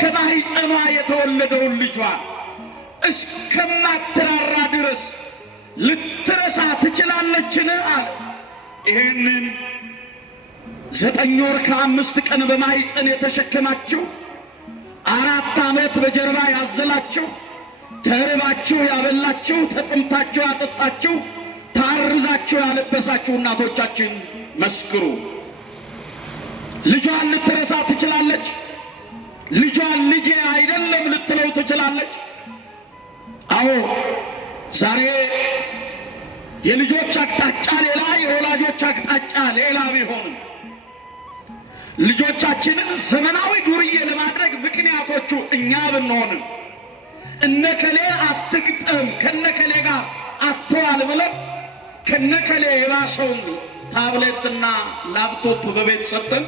ከማኅፀኗ የተወለደውን ልጇን እስከማትራራ ድረስ ልትረሳ ትችላለችን አለ። ይህንን 9 ወር ከ5 ቀን በማኅፀን የተሸከማችሁ 4 ዓመት በጀርባ ያዘላችሁ ተርባችሁ ያበላችሁ ተጠምታችሁ ያጠጣችሁ ታርዛችሁ ያለበሳችሁ እናቶቻችን መስክሩ። ልጇን ልትረሳ ትችላለች? ልጇን ልጄ አይደለም ልትለው ትችላለች? አዎ ዛሬ የልጆች አቅጣጫ ሌላ የወላጆች አቅጣጫ ሌላ ቢሆንም ልጆቻችንን ዘመናዊ ዱርዬ ለማድረግ ምክንያቶቹ እኛ ብንሆንም እነከሌ አትግጠም ከነከሌ ጋር አትዋል ብለን ከነከሌ የባሰውን ታብሌትና ላፕቶፕ በቤት ሰጥተን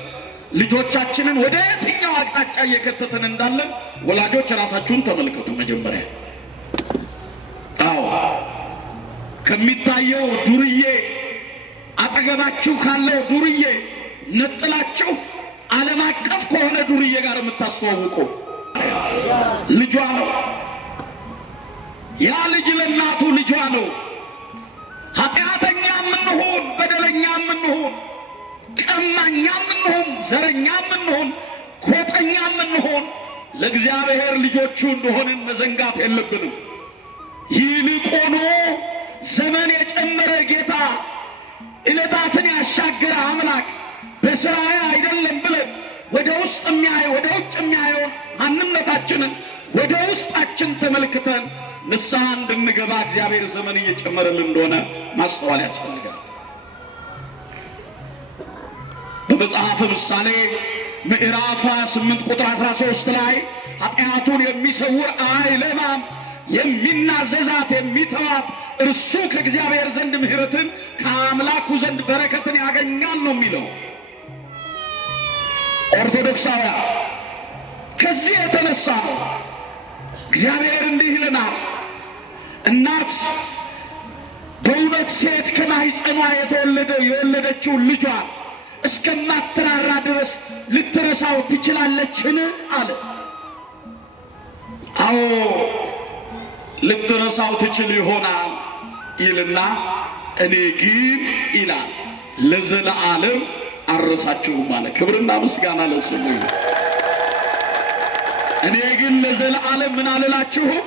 ልጆቻችንን ወደ የትኛው አቅጣጫ እየከተተን እንዳለን ወላጆች ራሳችሁን ተመልከቱ። መጀመሪያ አዎ ከሚታየው ዱርዬ አጠገባችሁ ካለው ዱርዬ ነጥላችሁ ዓለም አቀፍ ከሆነ ዱርዬ ጋር የምታስተዋውቁ ልጇ ነው። ያ ልጅ ለእናቱ ልጇ ነው። ኃጢአተኛ ምንሆን፣ በደለኛ ምንሆን፣ ቀማኛ ምንሆን፣ ዘረኛ ምንሆን፣ ጎጠኛ ምንሆን ለእግዚአብሔር ልጆቹ እንደሆንን መዘንጋት የለብንም። ይልቁኑ ዘመን የጨመረ ጌታ ዕለታትን ያሻገረ አምላክ በሥራዬ አይደለም ብለን ወደ ውስጥ የሚያየው ወደ ውጭ የሚያየው ማንነታችንን ወደ ውስጣችን ተመልክተን ንስሐ እንድንገባ እግዚአብሔር ዘመን እየጨመረልን እንደሆነ ማስተዋል ያስፈልጋል። በመጽሐፈ ምሳሌ ምዕራፍ 8 ቁጥር 13 ላይ ኃጢአቱን የሚሰውር አይለማም፣ የሚናዘዛት የሚተዋት እርሱ ከእግዚአብሔር ዘንድ ምሕረትን ከአምላኩ ዘንድ በረከትን ያገኛል ነው የሚለው። ኦርቶዶክሳውያን ከዚህ የተነሳ ነው እግዚአብሔር እንዲህ ይለናል፣ እናት በእውነት ሴት ከማኅፀኗ የወለደችው ልጇ እስከማትራራ ድረስ ልትረሳው ትችላለችን አለ። አዎ ልትረሳው ትችል ይሆናል ይልና እኔ ግን ይላል ለዘለዓለም አልረሳችሁም አለ። ክብርና ምስጋና ለስሙ ይሁን። እኔ ግን ለዘለዓለም ምን አልላችሁም?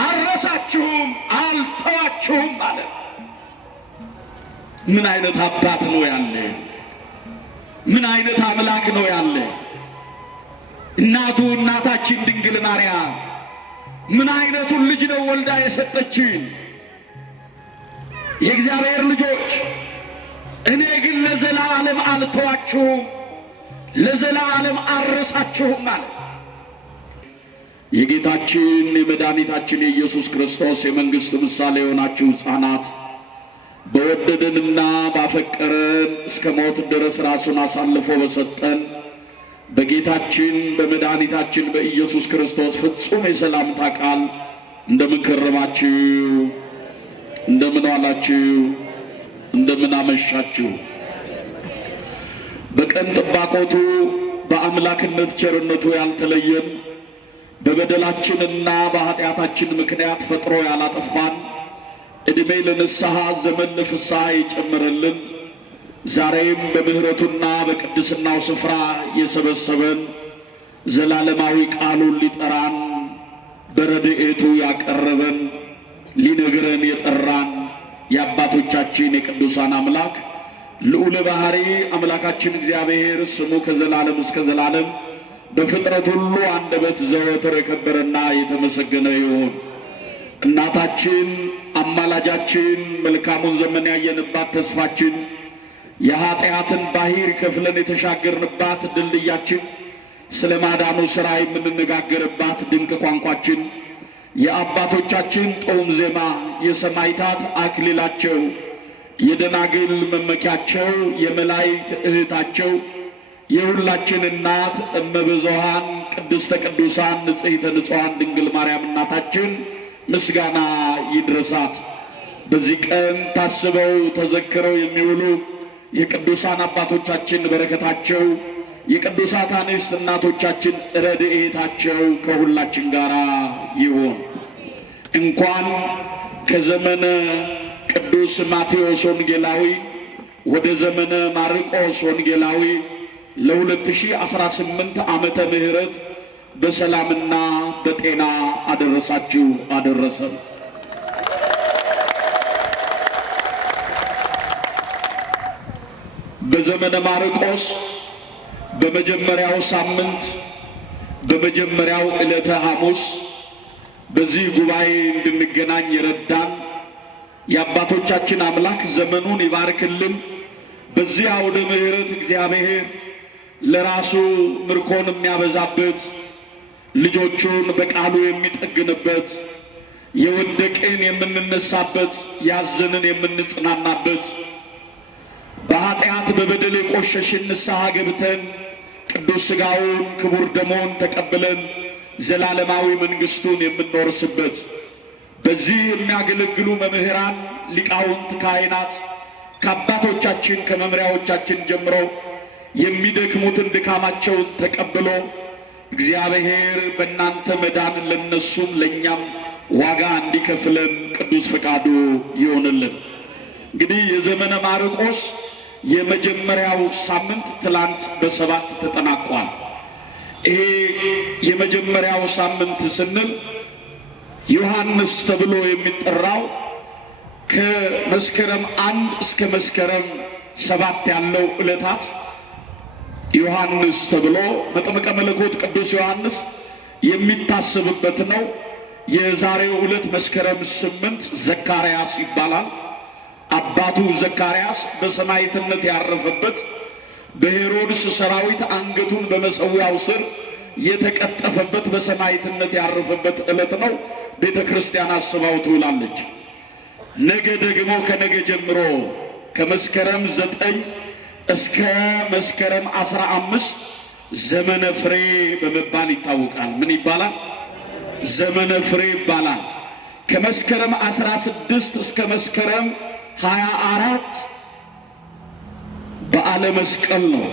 አልረሳችሁም፣ አልተዋችሁም አለ። ምን አይነት አባት ነው ያለ? ምን አይነት አምላክ ነው ያለ? እናታችን ድንግል ማርያም ምን አይነቱን ልጅ ነው ወልዳ የሰጠችን? የእግዚአብሔር ልጆች እኔ ግን ለዘላለም አልተዋችሁም፣ ለዘላለም አልረሳችሁም ማለት የጌታችን የመድኃኒታችን የኢየሱስ ክርስቶስ የመንግሥት ምሳሌ የሆናችሁ ሕፃናት በወደደንና ባፈቀረን እስከ ሞት ድረስ ራሱን አሳልፎ በሰጠን በጌታችን በመድኃኒታችን በኢየሱስ ክርስቶስ ፍጹም የሰላምታ ቃል እንደምን ከረማችሁ? እንደምን ዋላችሁ? እንደምን አመሻችሁ? በቀን ጥባቆቱ በአምላክነት ቸርነቱ ያልተለየን በበደላችንና በኃጢአታችን ምክንያት ፈጥሮ ያላጠፋን ዕድሜ ለንስሐ ዘመን ለፍስሐ የጨመረልን ዛሬም በምሕረቱና በቅድስናው ስፍራ የሰበሰበን ዘላለማዊ ቃሉን ሊጠራን በረድኤቱ ያቀረበን ሊነግረን የጠራን የአባቶቻችን የቅዱሳን አምላክ ልዑለ ባሕሪ አምላካችን እግዚአብሔር ስሙ ከዘላለም እስከ ዘላለም በፍጥረት ሁሉ አንደበት ዘወትር የከበረና የተመሰገነ ይሁን። እናታችን አማላጃችን መልካሙን ዘመን ያየንባት ተስፋችን የኃጢአትን ባሕር ከፍለን የተሻገርንባት ድልድያችን ስለ ማዳኑ ሥራ የምንነጋገርባት ድንቅ ቋንቋችን የአባቶቻችን ጦም ዜማ የሰማዕታት አክሊላቸው የደናግል መመኪያቸው የመላእክት እህታቸው የሁላችን እናት እመብዙኃን ቅድስተ ቅዱሳን ንጽሕተ ንጹሐን ድንግል ማርያም እናታችን ምስጋና ይድረሳት። በዚህ ቀን ታስበው ተዘክረው የሚውሉ የቅዱሳን አባቶቻችን በረከታቸው የቅዱሳት አንስት እናቶቻችን ረድኤታቸው ከሁላችን ጋር ይሁን። እንኳን ከዘመነ ቅዱስ ማቴዎስ ወንጌላዊ ወደ ዘመነ ማርቆስ ወንጌላዊ ለ2018 ዓመተ ምህረት በሰላምና በጤና አደረሳችሁ አደረሰን። በዘመነ ማርቆስ በመጀመሪያው ሳምንት በመጀመሪያው ዕለተ ሐሙስ በዚህ ጉባኤ እንድንገናኝ የረዳን የአባቶቻችን አምላክ ዘመኑን ይባርክልን። በዚህ አውደ ምሕረት እግዚአብሔር ለራሱ ምርኮን የሚያበዛበት፣ ልጆቹን በቃሉ የሚጠግንበት፣ የወደቅን የምንነሳበት፣ ያዘንን የምንጽናናበት፣ በኃጢአት በበደል የቆሸሽን ንስሐ ገብተን ቅዱስ ሥጋውን ክቡር ደሙን ተቀብለን ዘላለማዊ መንግሥቱን የምንወርስበት፣ በዚህ የሚያገለግሉ መምህራን፣ ሊቃውንት፣ ካህናት ከአባቶቻችን ከመምሪያዎቻችን ጀምሮ የሚደክሙትን ድካማቸውን ተቀብሎ እግዚአብሔር በእናንተ መዳን ለነሱም ለእኛም ዋጋ እንዲከፍለን ቅዱስ ፈቃዱ ይሆንልን። እንግዲህ የዘመነ ማርቆስ የመጀመሪያው ሳምንት ትላንት በ7 ተጠናቋል። ይሄ የመጀመሪያው ሳምንት ስንል ዮሐንስ ተብሎ የሚጠራው ከመስከረም 1 እስከ መስከረም 7 ያለው ዕለታት ዮሐንስ ተብሎ መጥምቀ መለኮት ቅዱስ ዮሐንስ የሚታሰብበት ነው። የዛሬው ዕለት መስከረም 8 ዘካርያስ ይባላል። አባቱ ዘካርያስ በሰማዕትነት ያረፈበት፣ በሄሮድስ ሰራዊት አንገቱን በመሠዊያው ስር የተቀጠፈበት፣ በሰማዕትነት ያረፈበት ዕለት ነው። ቤተ ክርስቲያን አስባው ትውላለች። ነገ ደግሞ ከነገ ጀምሮ ከመስከረም 9 እስከ መስከረም 15 ዘመነ ፍሬ በመባል ይታወቃል። ምን ይባላል? ዘመነ ፍሬ ይባላል። ከመስከረም 16 እስከ መስከረም 24 በዓለ መስቀል ነው።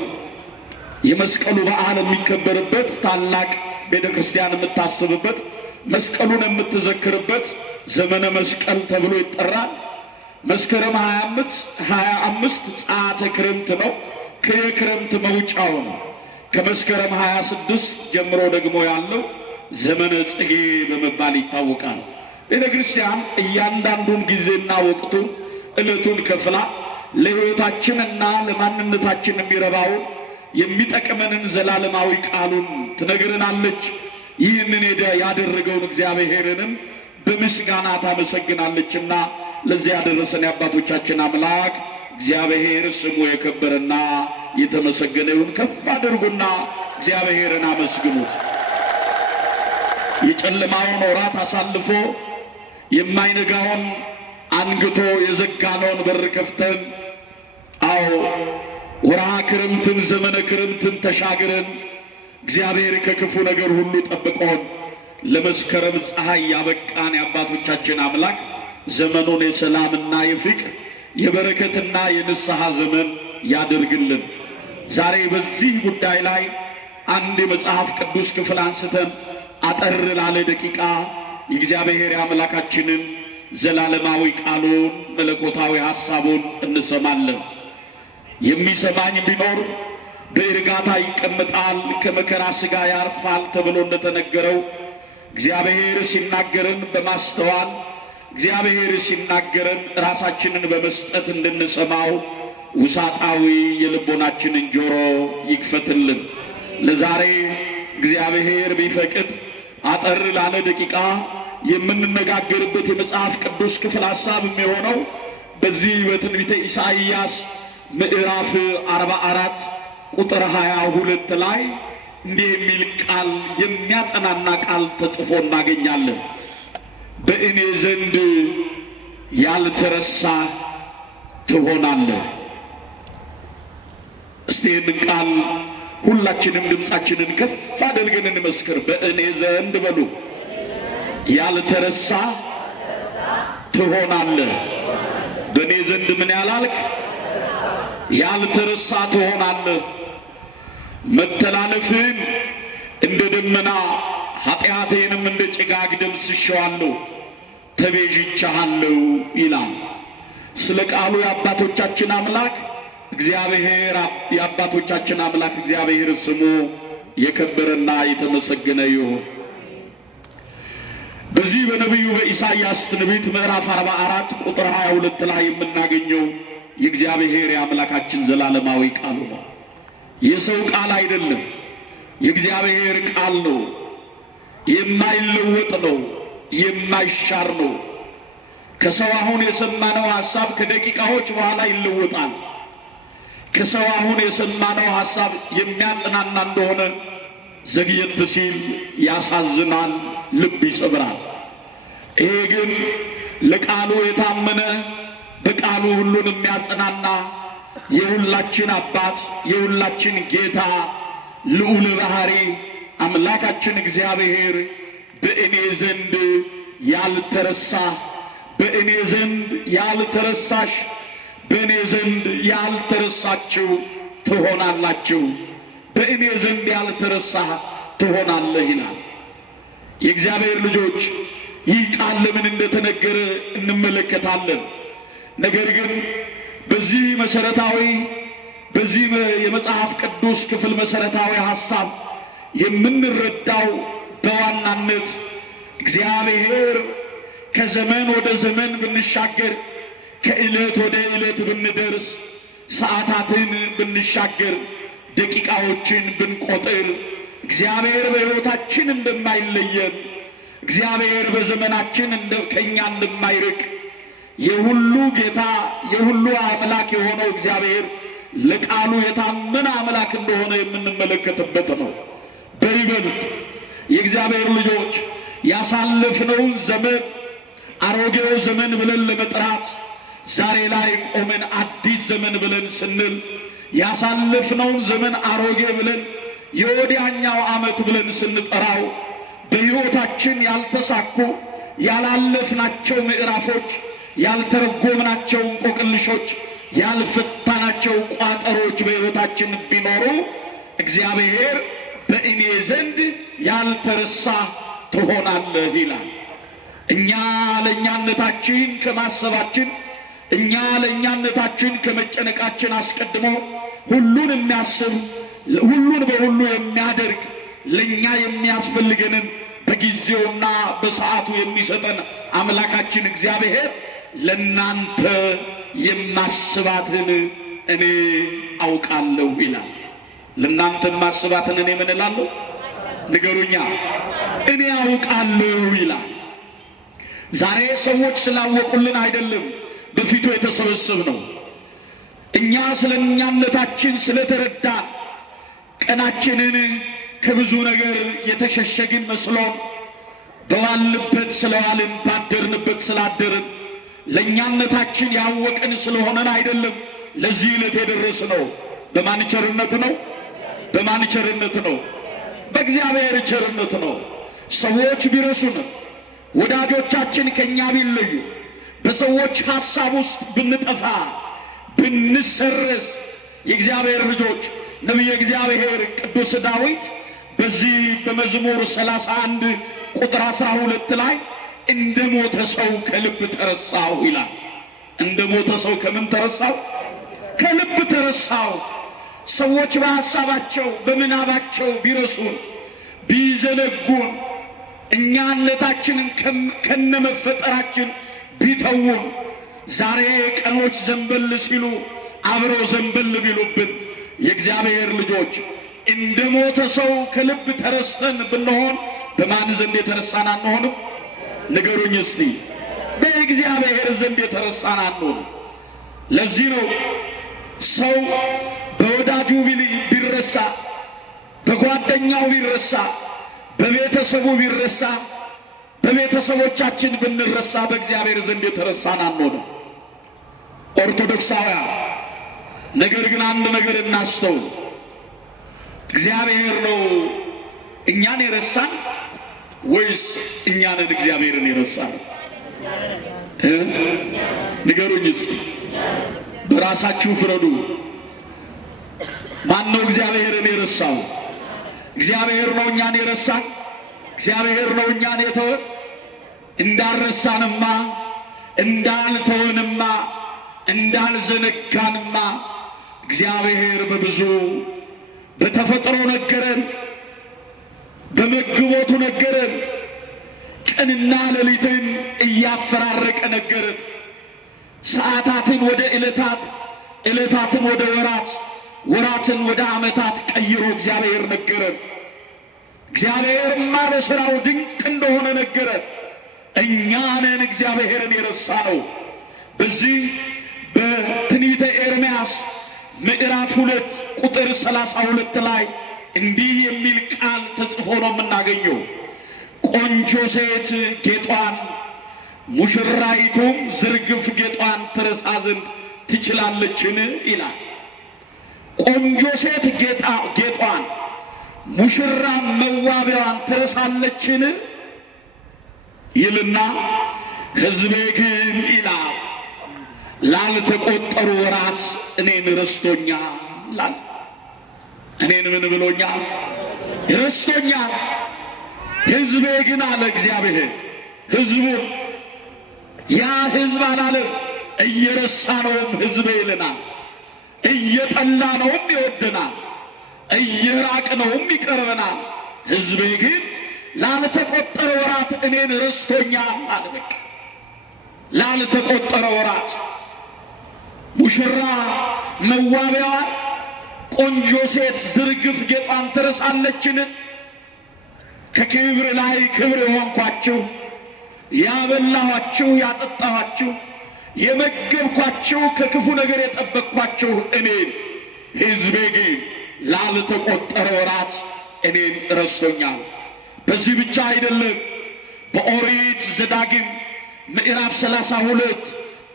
የመስቀሉ በዓል የሚከበርበት ታላቅ ቤተ ክርስቲያን የምታስብበት መስቀሉን የምትዘክርበት ዘመነ መስቀል ተብሎ ይጠራል። መስከረም 25 ጸአተ ክረምት ነው። ከየክረምት መውጫው ነው። ከመስከረም 26 ጀምሮ ደግሞ ያለው ዘመነ ጽጌ በመባል ይታወቃል። ቤተ ክርስቲያን እያንዳንዱን ጊዜና ወቅቱን ዕለቱን ከፍላ ለሕይወታችንና ለማንነታችን የሚረባውን የሚጠቅመንን ዘላለማዊ ቃሉን ትነግረናለች። ይህንን ያደረገውን እግዚአብሔርንም በምስጋና ታመሰግናለችና ለዚህ ያደረሰን የአባቶቻችን አምላክ እግዚአብሔር ስሙ የከበረና የተመሰገነ ይሁን። ከፍ አድርጉና እግዚአብሔርን አመስግኑት። የጨለማውን ወራት አሳልፎ የማይነጋውን አንግቶ የዘጋነውን በር ከፍተን ወርሃ ክረምትን ዘመነ ክረምትን ተሻግረን እግዚአብሔር ከክፉ ነገር ሁሉ ጠብቆን ለመስከረም ፀሐይ ያበቃን የአባቶቻችን አምላክ ዘመኑን የሰላምና የፍቅር የበረከትና የንስሐ ዘመን ያደርግልን። ዛሬ በዚህ ጉዳይ ላይ አንድ የመጽሐፍ ቅዱስ ክፍል አንስተን አጠር ላለ ደቂቃ የእግዚአብሔር የአምላካችንን ዘላለማዊ ቃሉን መለኮታዊ ሐሳቡን እንሰማለን። የሚሰማኝ ቢኖር በእርጋታ ይቀመጣል፣ ከመከራ ሥጋ ያርፋል ተብሎ እንደተነገረው እግዚአብሔር ሲናገረን በማስተዋል እግዚአብሔር ሲናገረን ራሳችንን በመስጠት እንድንሰማው ውሳጣዊ የልቦናችንን ጆሮ ይክፈትልን። ለዛሬ እግዚአብሔር ቢፈቅድ አጠር ላለ ደቂቃ የምንነጋገርበት የመጽሐፍ ቅዱስ ክፍል ሐሳብ የሚሆነው በዚህ በትንቢተ ኢሳይያስ ምዕራፍ 44 ቁጥር 22 ላይ እንዲህ የሚል ቃል የሚያጸናና ቃል ተጽፎ እናገኛለን። በእኔ ዘንድ ያልተረሳ ትሆናለህ። እስቲ ይህንን ቃል ሁላችንም ድምፃችንን ከፍ አድርገን እንመስክር። በእኔ ዘንድ በሉ ያልተረሳ ትሆናለህ። በእኔ ዘንድ ምን ያላልክ? ያልተረሳ ትሆናለህ። መተላለፍን እንደ ደመና ኃጢአቴንም እንደ ጭጋግ ደምስሼዋለሁ ተቤዥቼሃለሁ ይላል። ስለ ቃሉ የአባቶቻችን አምላክ እግዚአብሔር ስሙ የከበረና የተመሰገነ ይሁን። በዚህ በነቢዩ በኢሳይያስ ትንቢት ምዕራፍ 44 ቁጥር 22 ላይ የምናገኘው የእግዚአብሔር የአምላካችን ዘላለማዊ ቃሉ ነው። የሰው ቃል አይደለም፣ የእግዚአብሔር ቃል ነው። የማይለወጥ ነው፣ የማይሻር ነው። ከሰው አሁን የሰማነው ሐሳብ ከደቂቃዎች በኋላ ይለወጣል። ከሰው አሁን የሰማነው ሐሳብ የሚያጽናና እንደሆነ ዘግየት ሲል ያሳዝናል፣ ልብ ይሰብራል። ይሄ ግን ለቃሉ የታመነ በቃሉ ሁሉን የሚያጽናና የሁላችን አባት የሁላችን ጌታ ልዑል ባሕሪ አምላካችን እግዚአብሔር በእኔ ዘንድ ያልተረሳ በእኔ ዘንድ ያልተረሳሽ በእኔ ዘንድ ያልተረሳችሁ ትሆናላችሁ፣ በእኔ ዘንድ ያልተረሳ ትሆናለህ ይላል። የእግዚአብሔር ልጆች ይህ ቃል ለምን እንደተነገረ እንመለከታለን። ነገር ግን በዚህ የመጽሐፍ ቅዱስ ክፍል መሰረታዊ ሐሳብ የምንረዳው በዋናነት እግዚአብሔር ከዘመን ወደ ዘመን ብንሻገር፣ ከዕለት ወደ ዕለት ብንደርስ፣ ሰዓታትን ብንሻገር፣ ደቂቃዎችን ብንቆጥር እግዚአብሔር በሕይወታችን እንደማይለየን፣ እግዚአብሔር በዘመናችን ከእኛ እንደማይርቅ፣ የሁሉ ጌታ የሁሉ አምላክ የሆነው እግዚአብሔር ለቃሉ የታመነ አምላክ እንደሆነ የምንመለከትበት ነው። በይበልጥ የእግዚአብሔር ልጆች ያሳለፍነውን ዘመን አሮጌው ዘመን ብለን ለመጥራት ዛሬ ላይ ቆመን አዲስ ዘመን ብለን ስንል ያሳለፍነውን ዘመን አሮጌ ብለን የወዲያኛው ዓመት ብለን ስንጠራው በሕይወታችን ያልተሳኩ ያላለፍናቸው ምዕራፎች፣ ያልተረጎምናቸው እንቆቅልሾች፣ ያልፈታናቸው ቋጠሮች በሕይወታችን ቢኖሩ እግዚአብሔር በእኔ ዘንድ ያልተረሳ ትሆናለህ ይላል። እኛ ለእኛነታችን ከማሰባችን እኛ ለእኛነታችን ከመጨነቃችን አስቀድሞ ሁሉን የሚያስብ ሁሉን በሁሉ የሚያደርግ ለእኛ የሚያስፈልገንን በጊዜውና በሰዓቱ የሚሰጠን አምላካችን እግዚአብሔር ለእናንተ የማስባትን እኔ አውቃለሁ ይላል። ለእናንተ የማስባትን እኔ ምን እላለሁ? ንገሩኛ። እኔ አውቃለሁ ይላል። ዛሬ ሰዎች ስላወቁልን አይደለም በፊቱ የተሰበሰብነው። እኛ ስለ እኛነታችን ስለተረዳን ቀናችንን ከብዙ ነገር የተሸሸግን መስሎን በዋልንበት ስለዋልን ባደርንበት ስላደርን ለእኛነታችን ያወቅን ስለሆነን አይደለም ለዚህ ዕለት የደረስነው። በማን ቸርነት ነው? በማን ቸርነት ነው? በእግዚአብሔር ቸርነት ነው። ሰዎች ቢረሱንም ወዳጆቻችን ከኛ ቢለዩ በሰዎች ሐሳብ ውስጥ ብንጠፋ ብንሰረዝ የእግዚአብሔር ልጆች ነቢየ እግዚአብሔር ቅዱስ ዳዊት በዚህ በመዝሙር 31 ቁጥር 12 ላይ እንደ ሞተ ሰው ከልብ ተረሳው ይላል። እንደ ሞተ ሰው ከምን ተረሳው? ከልብ ተረሳው። ሰዎች በሐሳባቸው በምናባቸው ቢረሱን ቢዘነጉን እኛነታችንን ከነመፈጠራችን ቢተውን ዛሬ ቀኖች ዘንበል ሲሉ አብረው ዘንበል ቢሉብን የእግዚአብሔር ልጆች እንደ ሞተ ሰው ከልብ ተረስተን ብንሆን በማን ዘንድ የተረሳን አንሆንም? ንገሩኝ እስቲ። በእግዚአብሔር ዘንድ የተረሳን አንሆንም። ለዚህ ነው ሰው በወዳጁ ቢረሳ፣ በጓደኛው ቢረሳ፣ በቤተሰቡ ቢረሳ፣ በቤተሰቦቻችን ብንረሳ በእግዚአብሔር ዘንድ የተረሳን አንሆንም። ኦርቶዶክሳውያን ነገር ግን አንድ ነገር እናስተውል። እግዚአብሔር ነው እኛን የረሳን ወይስ እኛንን እግዚአብሔርን የረሳን? ንገሩኝ እስቲ። በራሳችሁ ፍረዱ። ማን ነው እግዚአብሔርን የረሳው? እግዚአብሔር ነው እኛን የረሳን? እግዚአብሔር ነው እኛን የተወን? እንዳልረሳንማ እንዳልተወንማ እንዳልዘነጋንማ እግዚአብሔር በብዙ በተፈጥሮ ነገረን፣ በመግቦቱ ነገረን፣ ቀንና ሌሊትን እያፈራረቀ ነገረን። ሰዓታትን ወደ ዕለታት፣ ዕለታትን ወደ ወራት፣ ወራትን ወደ ዓመታት ቀይሮ እግዚአብሔር ነገረን። እግዚአብሔርማ በሥራው ድንቅ እንደሆነ ነገረን። እኛንን እግዚአብሔርን የረሳነው። በዚህ በትንቢተ ኤርምያስ ምዕራፍ 2 ቁጥር 32 ላይ እንዲህ የሚል ቃል ተጽፎ ነው የምናገኘው። ቆንጆ ሴት ጌጧን ሙሽራይቱም ዝርግፍ ጌጧን ትረሳ ዘንድ ትችላለችን ይላል። ቆንጆ ሴት ጌጧን ሙሽራ መዋቢያዋን ትረሳለችን ይልና ሕዝቤ ግን ይላል ላልተቆጠሩ ወራት እኔን ረስቶኛል አለ። እኔን ምን ብሎኛል? ረስቶኛል። ሕዝቤ ግን አለ እግዚአብሔር ሕዝቡ ያ ሕዝብ አላለም። እየረሳ ነውም ሕዝቤ ይልናል። እየጠላ ነውም ይወደናል። እየራቅ ነውም ይቀርበናል። ሕዝቤ ግን ላልተቆጠረ ወራት እኔን ረስቶኛል አለ። በቃ ላልተቆጠረ ወራት ሙሽራ መዋቢያዋን ቆንጆ ሴት ዝርግፍ ጌጧን ትረሳለችን? ከክብር ላይ ክብር የሆንኳችሁ፣ ያበላኋችሁ፣ ያጠጣኋችሁ፣ የመገብኳችሁ፣ ከክፉ ነገር የጠበቅኳችሁ እኔን ሕዝቤ ግን ላልተቆጠረ ወራት እኔን ረስቶኛል። በዚህ ብቻ አይደለም። በኦሪት ዘዳግም ምዕራፍ 32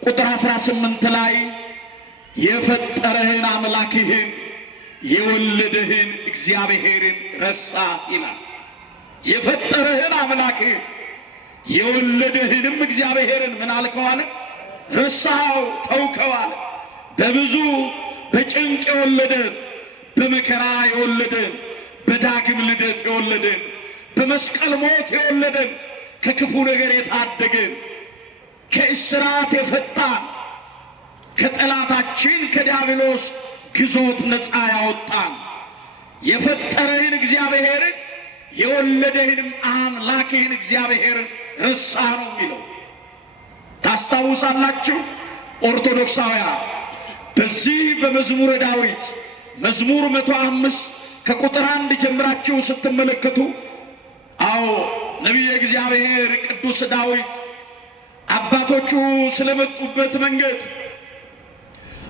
ቁጥር 18 ላይ የፈጠረህን አምላክህን የወለደህን እግዚአብሔርን ረሳ ይላል። የፈጠረህን አምላክህን የወለደህንም እግዚአብሔርን ምን አልከው አለ? ረሳኸው፣ ተውከው አለ። በብዙ በጭንቅ የወለደን፣ በመከራ የወለደን፣ በዳግም ልደት የወለደን፣ በመስቀል ሞት የወለደን፣ ከክፉ ነገር የታደገን፣ ከእስራት የፈታን፣ ከጠላታችን ከዲያብሎስ ግዞት ነፃ ያወጣን የፈጠረህን እግዚአብሔርን የወለደህንም አምላክህን እግዚአብሔርን ረሳ ነው የሚለው። ታስታውሳላችሁ ኦርቶዶክሳውያን፣ በዚህ በመዝሙረ ዳዊት መዝሙር 105 ከቁጥር 1 ጀምራችሁ ስትመለከቱ፣ አዎ ነቢየ እግዚአብሔር ቅዱስ ዳዊት አባቶቹ ስለመጡበት መንገድ፣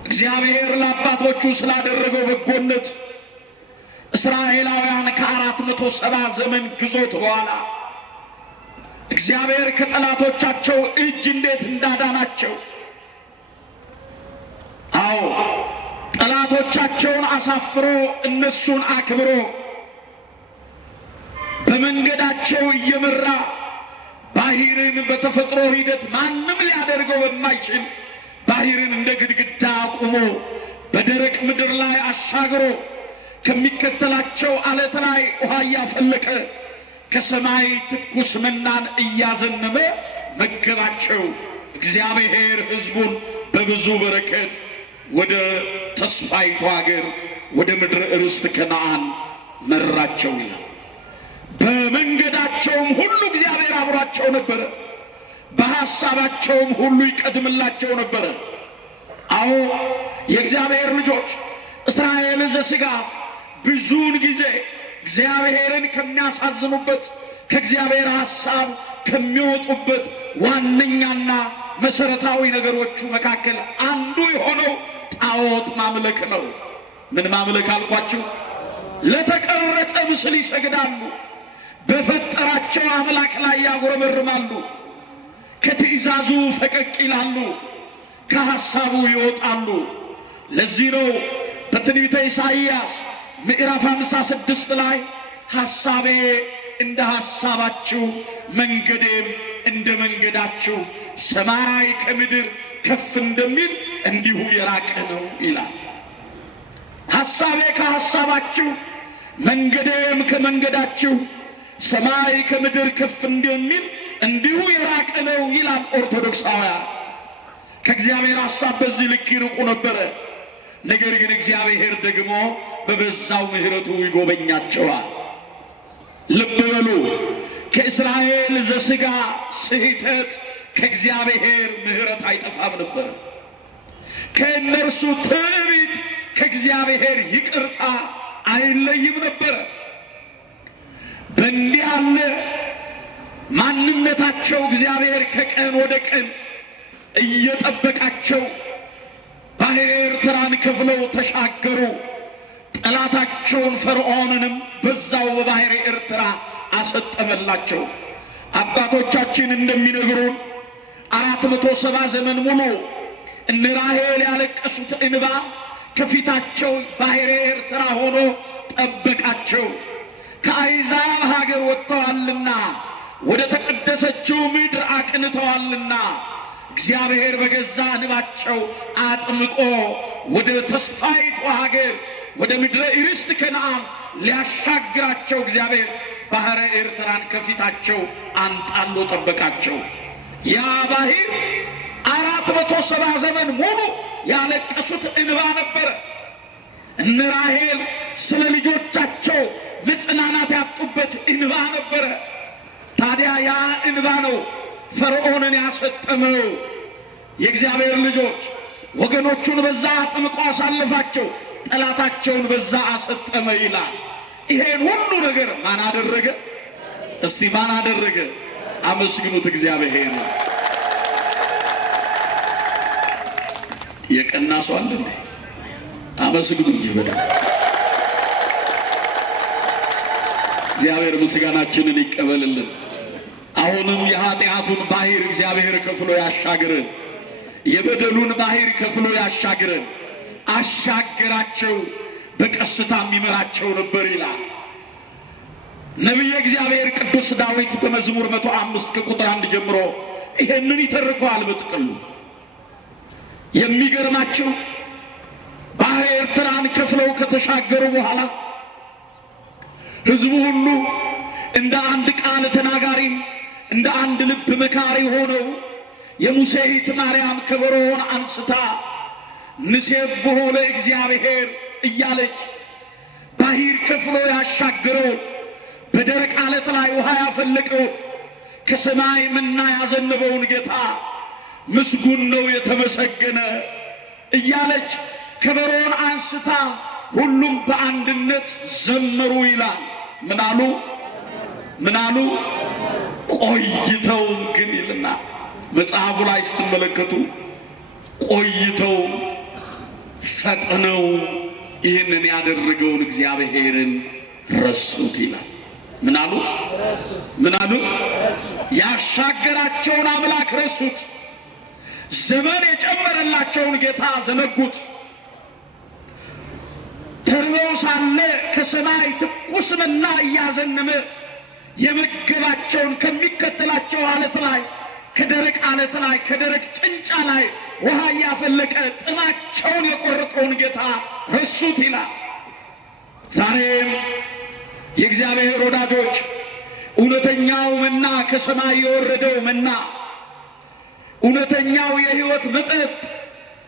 እግዚአብሔር ለአባቶቹ ስላደረገው በጎነት፣ እስራኤላውያን ከ470 ዘመን ግዞት በኋላ እግዚአብሔር ከጠላቶቻቸው እጅ እንዴት እንዳዳናቸው፣ አዎ ጠላቶቻቸውን አሳፍሮ እነሱን አክብሮ በመንገዳቸው እየመራ ባህርን በተፈጥሮ ሂደት ማንም ሊያደርገው በማይችል ባህርን እንደ ግድግዳ አቁሞ በደረቅ ምድር ላይ አሻግሮ ከሚከተላቸው አለት ላይ ውሃ እያፈለቀ ከሰማይ ትኩስ መናን እያዘነመ መገባቸው። እግዚአብሔር ሕዝቡን በብዙ በረከት ወደ ተስፋይቱ አገር ወደ ምድረ ርስት ከነዓን መራቸው ይላል። በመንገዳቸውም ሁሉ እግዚአብሔር አብሯቸው ነበረ። በሐሳባቸውም ሁሉ ይቀድምላቸው ነበረ። አዎ የእግዚአብሔር ልጆች እስራኤል ዘሥጋ ብዙውን ጊዜ እግዚአብሔርን ከሚያሳዝኑበት ከእግዚአብሔር ሐሳብ ከሚወጡበት ዋነኛና መሰረታዊ ነገሮቹ መካከል አንዱ የሆነው ጣዖት ማምለክ ነው። ምን ማምለክ አልኳችሁ? ለተቀረጸ ምስል ይሰግዳሉ። በፈጠራቸው አምላክ ላይ ያጉረመርማሉ። ከትእዛዙ ፈቀቅ ይላሉ። ከሐሳቡ ይወጣሉ። ለዚህ ነው በትንቢተ ኢሳይያስ ምዕራፍ 56 ላይ ሐሳቤ እንደ ሐሳባችሁ መንገዴም እንደ መንገዳችሁ ሰማይ ከምድር ከፍ እንደሚል እንዲሁ የራቀ ነው ይላል። ሐሳቤ ከሐሳባችሁ መንገዴም ከመንገዳችሁ ሰማይ ከምድር ከፍ እንደሚል እንዲሁ የራቀ ነው ይላል ኦርቶዶክሳውያን። ከእግዚአብሔር ሐሳብ በዚህ ልክ ይርቁ ነበረ። ነገር ግን እግዚአብሔር ደግሞ በበዛው ምሕረቱ ይጎበኛቸዋል። ልብ በሉ፣ ከእስራኤል ዘሥጋ ስህተት ከእግዚአብሔር ምሕረት አይጠፋም ነበር። ከእነርሱ ትዕቢት ከእግዚአብሔር ይቅርታ አይለይም ነበረ። በእንዲህ ያለ ማንነታቸው እግዚአብሔር ከቀን ወደ ቀን እየጠበቃቸው ባሕረ ኤርትራን ከፍለው ተሻገሩ። ጠላታቸውን ፈርዖንንም በዛው በባሕረ ኤርትራ አሰጠመላቸው። አባቶቻችን እንደሚነግሩን 470 ዘመን ሙሉ እነ ራሔል ያለቀሱት እንባ ከፊታቸው ባሕረ ኤርትራ ሆኖ ጠበቃቸው። ከአሕዛብ ሀገር ወጥተዋልና ወደ ተቀደሰችው ምድር አቅንተዋልና እግዚአብሔር በገዛ እንባቸው አጥምቆ ወደ ተስፋይቱ ሀገር ወደ ምድረ ርስት ከነዓን ሊያሻግራቸው እግዚአብሔር ባሕረ ኤርትራን ከፊታቸው አንጣሎ ጠበቃቸው። ያ ባሕር 470 ዘመን ሙሉ ያለቀሱት እንባ ነበረ። እነ ራሔል ስለ ልጆቻቸው መጽናናት ያጡበት እንባ ነበረ። ታዲያ ያ እንባ ነው ፈርዖንን ያሰጠመው። የእግዚአብሔር ልጆች ወገኖቹን በዛ አጥምቆ አሳልፋቸው፣ ጠላታቸውን በዛ አሰጠመ ይላል። ይሄን ሁሉ ነገር ማን አደረገ? እስቲ ማን አደረገ? አመስግኑት እግዚአብሔር። የቀና ሰው አለ? አመስግኑ እንጂ በደንብ። እግዚአብሔር ምስጋናችንን ይቀበልልን። አሁንም የኃጢአቱን ባሕር እግዚአብሔር ከፍሎ ያሻግረን። የበደሉን ባሕር ከፍሎ ያሻግረን። አሻገራቸው፣ በቀስታ የሚመራቸው ነበር ይላል ነቢየ እግዚአብሔር ቅዱስ ዳዊት በመዝሙር 105 ከቁጥር 1 ጀምሮ ይሄንን ይተርከዋል። በጥቅሉ የሚገርማቸው ባሕረ ኤርትራን ከፍለው ከተሻገሩ በኋላ ሕዝቡ ሁሉ እንደ አንድ ቃል ተናጋሪ እንደ አንድ ልብ መካሪ ሆነው የሙሴ እህት ማርያም ከበሮውን አንስታ ንሴብሖ ለእግዚአብሔር እያለች ባሕር ከፍሎ ያሻገረው በደረቅ ዓለት ላይ ውሃ ያፈለቀው ከሰማይ መና ያዘነበውን ጌታ ምስጉን ነው የተመሰገነ እያለች ከበሮውን አንስታ ሁሉም በአንድነት ዘመሩ ይላል። ምን አሉ? ቆይተው ግን ይልና መጽሐፉ ላይ ስትመለከቱ ቆይተው ፈጥነው ይህንን ያደረገውን እግዚአብሔርን ረሱት ይላል። ምን አሉት? ያሻገራቸውን አምላክ ረሱት። ዘመን የጨመረላቸውን ጌታ ዘነጉት። ተርበው ሳለ ከሰማይ ትኩስ መና እያዘነመ የመገባቸውን ከሚከተላቸው ዓለት ላይ ከደረቅ ዓለት ላይ ከደረቅ ጭንጫ ላይ ውሃ እያፈለቀ ጥማቸውን የቆረጠውን ጌታ ረሱት ይላል። ዛሬም የእግዚአብሔር ወዳጆች እውነተኛው መና ከሰማይ የወረደው መና እውነተኛው የሕይወት መጠጥ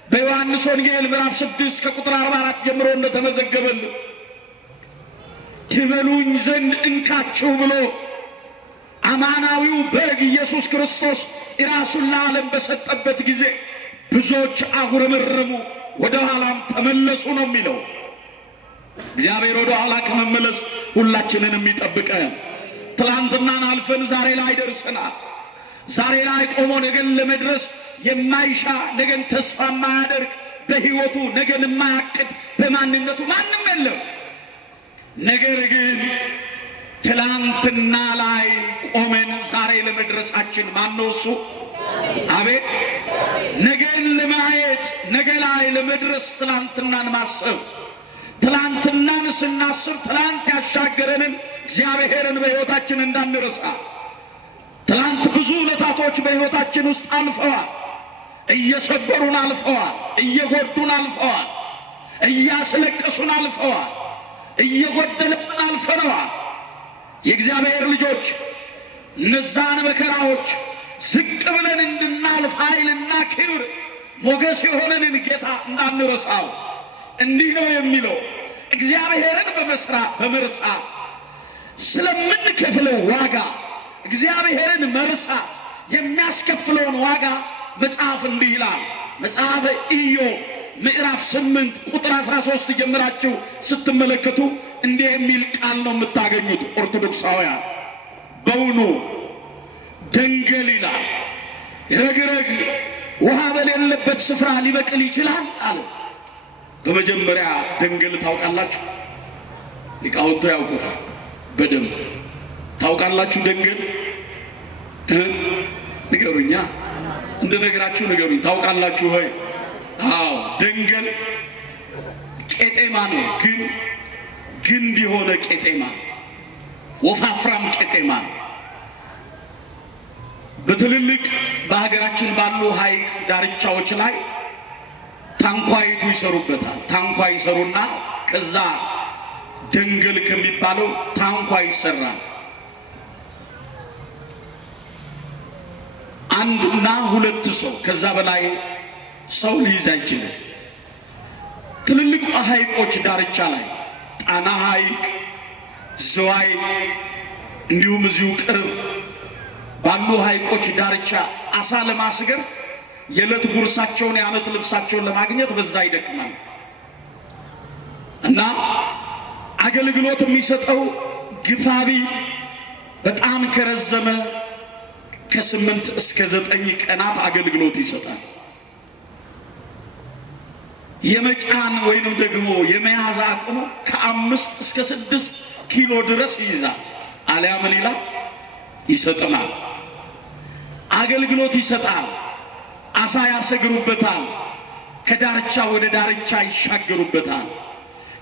በዮሐንስ ወንጌል ምዕራፍ 6 ከቁጥር 44 ጀምሮ እንደተመዘገበልን ትበሉኝ ዘንድ እንካችሁ ብሎ አማናዊው በግ ኢየሱስ ክርስቶስ ራሱን ለዓለም በሰጠበት ጊዜ ብዙዎች አጉረመረሙ፣ ወደ ኋላም ተመለሱ ነው የሚለው። እግዚአብሔር ወደ ኋላ ከመመለስ ሁላችንን የሚጠብቀን። ትላንትናን አልፈን ዛሬ ላይ ደርሰናል። ዛሬ ላይ ቆሞ ነገን ለመድረስ የማይሻ ነገን ተስፋ የማያደርግ በሕይወቱ ነገን የማያቅድ በማንነቱ ማንም የለም። ነገር ግን ትላንትና ላይ ቆመን ዛሬ ለመድረሳችን ማነው እሱ? አቤት! ነገን ለማየት ነገ ላይ ለመድረስ ትላንትናን ማሰብ፣ ትላንትናን ስናስብ ትላንት ያሻገረንን እግዚአብሔርን በሕይወታችን እንዳንረሳ። ትላንት ብዙ ዕለታቶች በሕይወታችን ውስጥ አልፈዋል። እየሰበሩን አልፈዋል። እየጎዱን አልፈዋል። እያስለቀሱን አልፈዋል። እየጎደለብን አልፈነዋል። የእግዚአብሔር ልጆች እነዛን መከራዎች ዝቅ ብለን እንድናልፍ ኃይልና ክብር ሞገስ የሆነንን ጌታ እንዳንረሳው። እንዲህ ነው የሚለው፣ እግዚአብሔርን በመርሳት ስለምንከፍለው ዋጋ፣ እግዚአብሔርን መርሳት የሚያስከፍለውን ዋጋ መጽሐፍ እንዲህ ይላል። መጽሐፈ ኢዮብ ምዕራፍ 8 ቁጥር 13 ጀምራችሁ ስትመለከቱ እንዲህ የሚል ቃል ነው የምታገኙት። ኦርቶዶክሳውያን በውኑ ደንገል ይላል ረግረግ ውሃ በሌለበት ስፍራ ሊበቅል ይችላል አለ። በመጀመሪያ ደንገል ታውቃላችሁ? ሊቃውንቱ ያውቁታል በደንብ። ታውቃላችሁ ደንገል? ንገሩኛ፣ እንደ ነገራችሁ ንገሩኝ። ታውቃላችሁ ሆይ? አዎ፣ ደንገል ቄጤማ ነው። ግንድ የሆነ ቄጤማ፣ ወፋፍራም ቄጤማ ነው። በትልልቅ በሀገራችን ባሉ ሐይቅ ዳርቻዎች ላይ ታንኳይቱ ይሰሩበታል። ታንኳ ይሰሩና ከዛ ደንገል ከሚባለው ታንኳ ይሰራል። አንድና ሁለት ሰው ከዛ በላይ ሰው ሊይዝ አይችልም። ትልልቅ ሐይቆች ዳርቻ ላይ ጣና ሐይቅ፣ ዝዋይ እንዲሁም እዚሁ ቅርብ ባሉ ሐይቆች ዳርቻ አሳ ለማስገር የዕለት ጉርሳቸውን የዓመት ልብሳቸውን ለማግኘት በዛ ይደክማል እና አገልግሎት የሚሰጠው ግፋቢ በጣም ከረዘመ ከ8 እስከ 9 ቀናት አገልግሎት ይሰጣል። የመጫን ወይንም ደግሞ የመያዝ አቅሙ ከ5 እስከ 6 ኪሎ ድረስ ይይዛል። አልያ ምን ይላል? ይሰጥናል። አገልግሎት ይሰጣል። አሳ ያሰግሩበታል። ከዳርቻ ወደ ዳርቻ ይሻገሩበታል።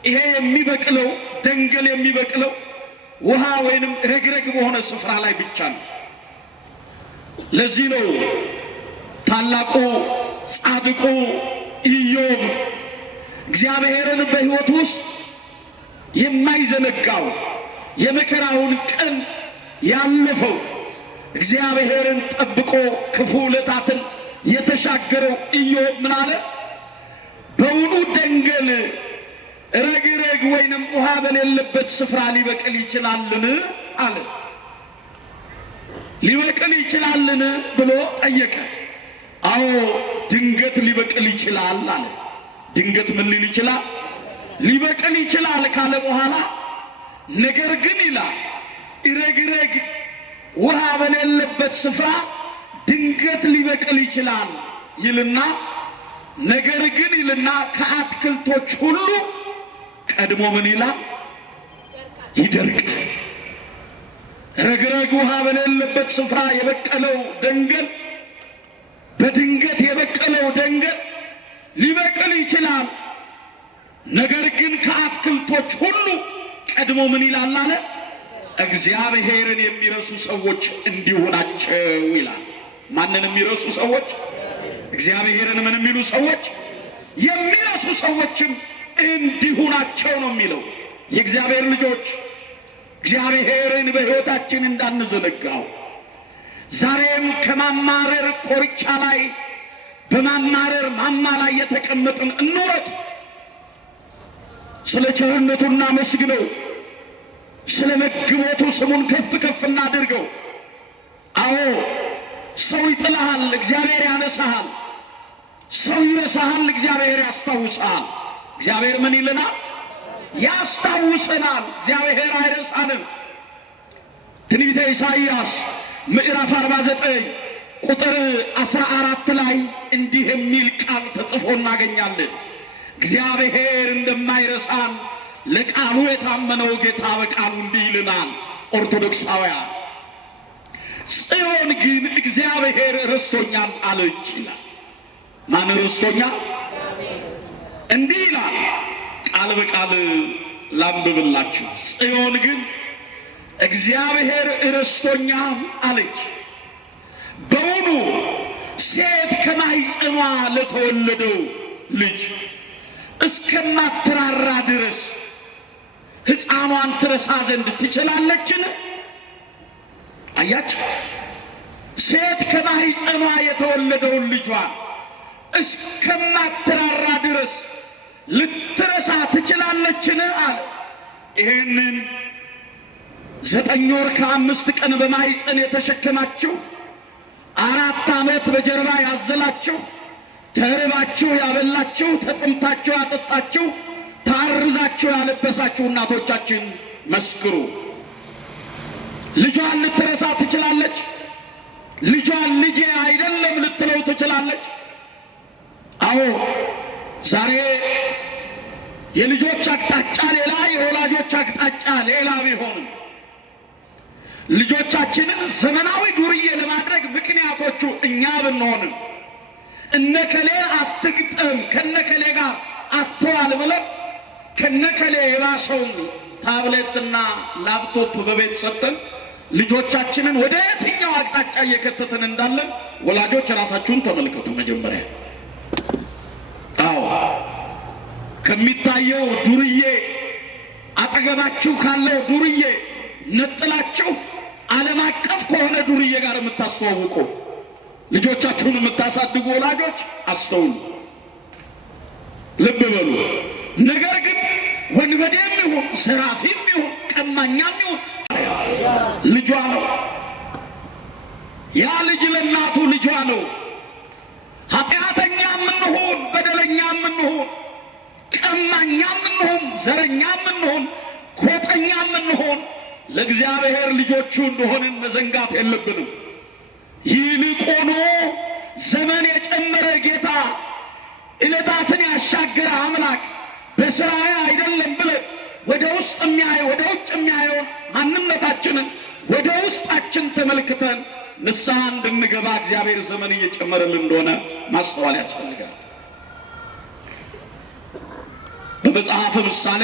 ይሄ የሚበቅለው ደንገል የሚበቅለው ውሃ ወይንም ረግረግ በሆነ ስፍራ ላይ ብቻ ነው። ለዚህ ነው ታላቁ ጻድቁ ኢዮብ እግዚአብሔርን በሕይወት ውስጥ የማይዘነጋው የመከራውን ቀን ያለፈው እግዚአብሔርን ጠብቆ ክፉ ዕለታትን የተሻገረው ኢዮብ ምን አለ? በውኑ ደንገል ረግረግ ወይንም ውሃ በሌለበት ስፍራ ሊበቅል ይችላልን አለ። ሊበቅል ይችላልን ብሎ ጠየቀ። አዎ ድንገት ሊበቅል ይችላል አለ። ድንገት ምን ሊል ይችላል? ሊበቅል ይችላል ካለ በኋላ ነገር ግን ይላል ረግረግ ውሃ በሌለበት ስፍራ ድንገት ሊበቅል ይችላል ይልና ነገር ግን ይልና ከአትክልቶች ሁሉ ቀድሞ ምን ይላል? ይደርቃል። ረግረግ ውሃ በሌለበት ስፍራ የበቀለው ደንገል፣ በድንገት የበቀለው ደንገል ሊበቅል ይችላል። ነገር ግን ከአትክልቶች ሁሉ ቀድሞ ምን ይላል አለ? እግዚአብሔርን የሚረሱ ሰዎች እንዲሁ ናቸው ይላል። ማንን የሚረሱ ሰዎች? እግዚአብሔርን ምን የሚሉ ሰዎች? የሚረሱ ሰዎችም እንዲሁ ናቸው ነው የሚለው። የእግዚአብሔር ልጆች እግዚአብሔርን በሕይወታችን እንዳንዘነጋው ዛሬም ከማማረር ኮርቻ ላይ በማማረር ማማ ላይ የተቀመጥን እንውረድ። ስለ ቸርነቱ እናመስግነው። ስለ መግቦቱ ስሙን ከፍ ከፍ እናድርገው። አዎ ሰው ይጥልሃል፣ እግዚአብሔር ያነሳሃል። ሰው ይረሳሃል፣ እግዚአብሔር ያስታውሳል። እግዚአብሔር ምን ይለናል? ያስታውሰናል። እግዚአብሔር አይረሳንም። ትንቢተ ኢሳይያስ ምዕራፍ 49 ቁጥር 14 ላይ እንዲህ የሚል ቃል ተጽፎ እናገኛለን። እግዚአብሔር እንደማይረሳን ለቃሉ የታመነው ጌታ በቃሉ እንዲህ ይልናል። ኦርቶዶክሳውያን ጽዮን ግን እግዚአብሔር ረስቶኛል አለች ይላል። ማን ረስቶኛል? እንዲህ ይላል። ቃል በቃል ላንብብላችሁ። ጽዮን ግን እግዚአብሔር ረስቶኛል አለች። በውኑ ሴት ከማኅፀኗ ለተወለደው ልጅ እስከማትራራ ድረስ ሕፃኗን ትረሳ ዘንድ ትችላለችን? አያችሁ፣ ሴት ከማኅፀኗ የተወለደውን ልጇን እስከማትራራ ድረስ ልትረሳ ትችላለችን አለ። ይሄንን 9 ወር ከ5 ቀን በማኅፀን የተሸከማችሁ፣ 4 ዓመት በጀርባ ያዘላችሁ፣ ተርባችሁ ያበላችሁ፣ ተጠምታችሁ ያጠጣችሁ፣ ታርዛችሁ ያለበሳችሁ እናቶቻችን መስክሩ። ልጇን ልትረሳ ትችላለች? ልጇን ልጄ አይደለም ልትለው ትችላለች? አዎ፣ ዛሬ የልጆች አቅጣጫ ሌላ፣ የወላጆች አቅጣጫ ሌላ ቢሆንም ልጆቻችንን ዘመናዊ ዱርዬ ለማድረግ ምክንያቶቹ እኛ ብንሆንም እነከሌ አትግጠም ከነከሌ ጋር አትዋል ብለን ከነከሌ የባሰውን ታብሌትና ላፕቶፕ በቤት ሰጥተን ልጆቻችንን ወደ የትኛው አቅጣጫ እየከተተን እንዳለን ወላጆች ራሳችሁን ተመልከቱ መጀመሪያ። አዎ፣ ከሚታየው ዱርዬ አጠገባችሁ ካለው ዱርዬ ነጥላችሁ ዓለም አቀፍ ከሆነ ዱርዬ ጋር የምታስተዋውቁ ልጆቻችሁን የምታሳድጉ ወላጆች አስተውሉ፣ ልብ በሉ። ነገር ግን ወንበዴም ይሁን ዘራፊም ይሁን ቀማኛም ይሁን ልጇ ነው። ያ ልጅ ለእናቱ ልጇ ነው። ኃጢአተኛም እንሁን በደለኛም እንሁን ቀማኛም እንሁን ዘረኛም እንሁን ጎጠኛም እንሁን ለእግዚአብሔር ልጆቹ እንደሆንን መዘንጋት የለብንም። ይልቁኑ ዘመን የጨመረ ጌታ፣ ዕለታትን ያሻገረ አምላክ በሥራዬ አይደለም ብለን ወደ ውስጥ የሚያየው ወደ ውጭ የሚያየውን ማንነታችንን ወደ ውስጣችን ተመልክተን ንስሐ እንድንገባ እግዚአብሔር ዘመን እየጨመረልን እንደሆነ ማስተዋል ያስፈልጋል። በመጽሐፈ ምሳሌ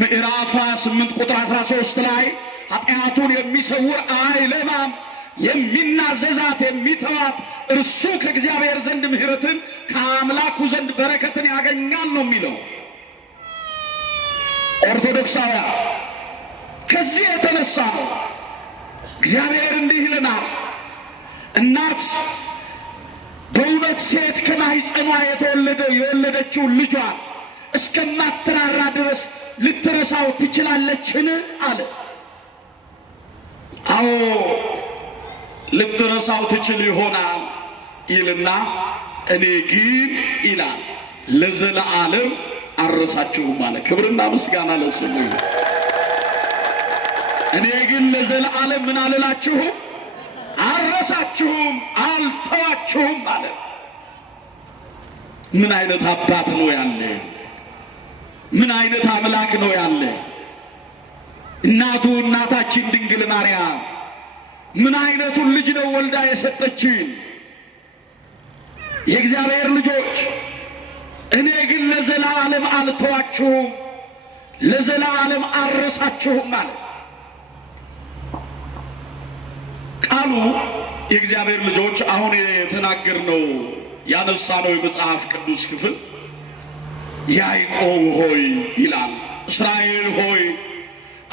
ምዕራፍ 8 ቁጥር 13 ላይ ኃጢአቱን የሚሰውር አይለማም፣ የሚናዘዛት የሚተዋት እርሱ ከእግዚአብሔር ዘንድ ምሕረትን ከአምላኩ ዘንድ በረከትን ያገኛል ነው የሚለው። ኦርቶዶክሳውያን ከዚህ የተነሳ ነው እግዚአብሔር እንዲህ ይለናል፣ እናት በእውነት ሴት ከማኅፀኗ የወለደችውን ልጇን እስከማትራራ ድረስ ልትረሳው ትችላለችን አለ። አዎ ልትረሳው ትችል ይሆናል ይልና እኔ ግን ይላል ለዘለዓለም አልረሳችሁም አለ። ክብርና ምስጋና ለስሙ። እኔ ግን ለዘለዓለም ምን አልላችሁም? አልረሳችሁም፣ አልተዋችሁም አለ። ምን አይነት አባት ነው ያለ? ምን አይነት አምላክ ነው ያለ? እናቱ እናታችን ድንግል ማርያም ምን አይነቱን ልጅ ነው ወልዳ የሰጠችን? የእግዚአብሔር ልጆች እኔ ግን ለዘላለም አልተዋችሁም፣ ለዘላለም አልረሳችሁም ማለት ቃሉ። የእግዚአብሔር ልጆች አሁን የተናገርነው ያነሳነው የመጽሐፍ ቅዱስ ክፍል ያዕቆብ ሆይ ይላል፣ እስራኤል ሆይ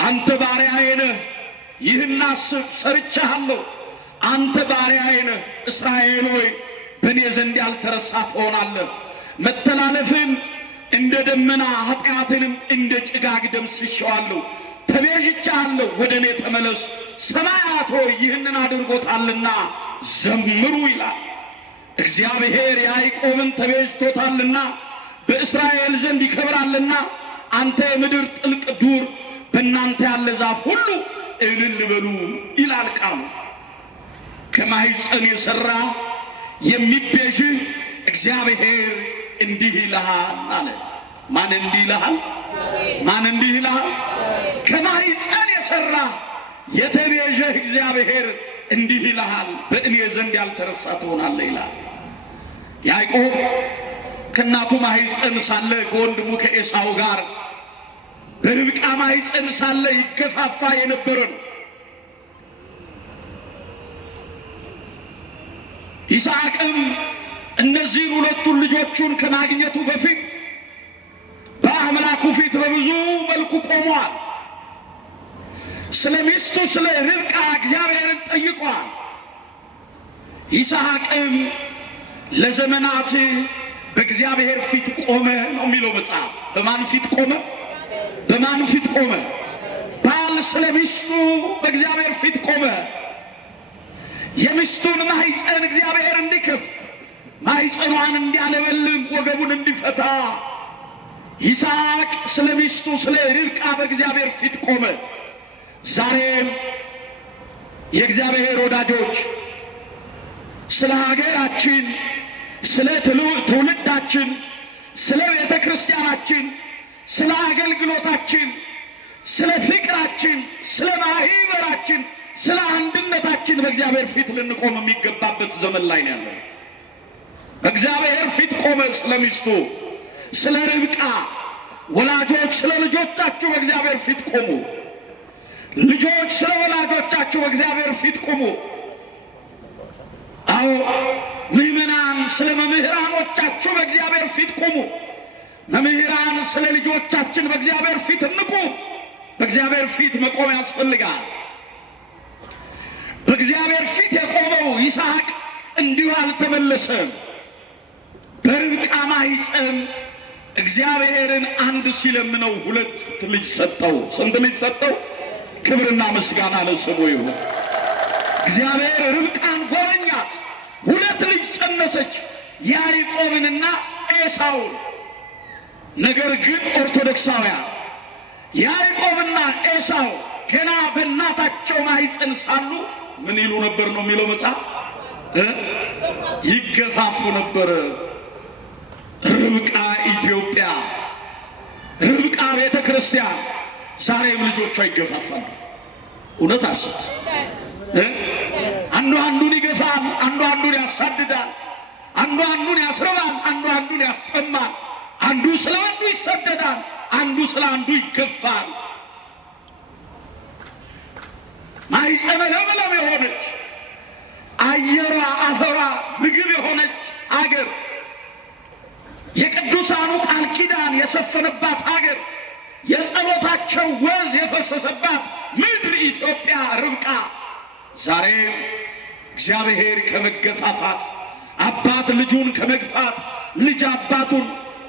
አንተ ባሪያዬ ነህ፣ ይህን አስብ ሰርቼሃለሁ። አንተ ባሪያዬ ነህ፣ እስራኤል ሆይ በእኔ ዘንድ ያልተረሳ ትሆናለህ። መተላለፍን እንደ ደመና ኃጢአትንም እንደ ጭጋግ ደምስሼዋለሁ። ተቤዥቼሃለሁ፣ ወደ እኔ ተመለስ። ሰማያት ሆይ ይህንን አድርጎታልና ዘምሩ ይላል። እግዚአብሔር ያዕቆብን ተቤዥቶታልና በእስራኤል ዘንድ ይከብራልና። አንተ የምድር ጥልቅ ዱር፣ በእናንተ ያለ ዛፍ ሁሉ እልል በሉ ይላል ቃሉ። ከማኅፀን የሠራ የሚቤዥህ እግዚአብሔር እንዲህ ይልሃል አለ። ማን እንዲህ ይልሃል? ማን እንዲህ ይልሃል? ከማኅፀን የሠራ የተቤዠህ እግዚአብሔር እንዲህ ይልሃል፣ በእኔ ዘንድ ያልተረሳ ትሆናለህ ይላል። ያዕቆብ ከእናቱ ማኅፀን ሳለ ከወንድሙ ከኤሳው ጋር በርብቃ ማኅፀን ሳለ ይገፋፋ የነበረ ነው። ይስሐቅም እነዚህን ሁለቱን ልጆቹን ከማግኘቱ በፊት በአምላኩ ፊት በብዙ መልኩ ቆሟል። ስለ ሚስቱ ስለ ርብቃ እግዚአብሔርን ጠይቋል። ይስሐቅም ለዘመናት በእግዚአብሔር ፊት ቆመ ነው የሚለው መጽሐፍ። በማን ፊት ቆመ? በማን ፊት ቆመ? ባል ስለ ሚስቱ በእግዚአብሔር ፊት ቆመ። የሚስቱን ማኅፀን እግዚአብሔር እንዲከፍት፣ ማኅፀኗን እንዲያለበልም፣ ወገቡን እንዲፈታ ይስሐቅ ስለ ሚስቱ ስለ ርብቃ በእግዚአብሔር ፊት ቆመ። ዛሬም የእግዚአብሔር ወዳጆች ስለ ሀገራችን፣ ስለ ትውልዳችን፣ ስለ ቤተ ክርስቲያናችን፣ ስለ አገልግሎታችን፣ ስለ ፍቅራችን፣ ስለ ማህበራችን፣ ስለ አንድነታችን በእግዚአብሔር ፊት ልንቆም የሚገባበት ዘመን ላይ ነው ያለው። በእግዚአብሔር ፊት ቆመ። ስለ ሚስቱ ስለ ርብቃ ወላጆች ስለ ልጆቻችሁ በእግዚአብሔር ፊት ቆሙ። ልጆች ስለ ወላጆቻችሁ በእግዚአብሔር ፊት ቆሙ። አዎ ምእመናን ስለ መምህራኖቻችሁ በእግዚአብሔር ፊት ቆሙ። መምህራን ስለ ልጆቻችን በእግዚአብሔር ፊት እንቁም። በእግዚአብሔር ፊት መቆም ያስፈልጋል። በእግዚአብሔር ፊት የቆመው ይስሐቅ እንዲሁ አልተመለሰም። በርብቃ ማኅፀን እግዚአብሔርን አንድ ሲለምነው ሁለት ልጅ ሰጠው። ስንት ልጅ ሰጠው? ክብርና ምስጋና ለስሙ ይሁን። እግዚአብሔር ርብቃን ጎበኛት። ሁለት ልጅ ጸነሰች፣ ያዕቆብንና ኤሳውን። ነገር ግን ኦርቶዶክሳውያን ያዕቆብና ኤሳው ገና በእናታቸው ማኅፀን ሳሉ ምን ይሉ ነበር ነው የሚለው መጽሐፍ? ይገፋፉ ነበር። ርብቃ ኢትዮጵያ፣ ርብቃ ቤተ ክርስቲያን ዛሬም ልጆቿ ይገፋፋሉ። እውነት አስት አንዱ አንዱን ይገፋል፣ አንዱ አንዱን ያሳድዳል፣ አንዱ አንዱን ያስረባል፣ አንዱ አንዱን ያስጠማል፣ አንዱ ስለ አንዱ ይሰደዳል፣ አንዱ ስለ አንዱ ይገፋል። ማኅፀነ ለምለም የሆነች አየሯ አፈሯ ምግብ የሆነች አገር፣ የቅዱሳኑ ቃል ኪዳን የሰፈነባት አገር፣ የጸሎታቸው ወዝ የፈሰሰባት ምድር ኢትዮጵያ ርብቃ ዛሬ እግዚአብሔር ከመገፋፋት፣ አባት ልጁን ከመግፋት፣ ልጅ አባቱን፣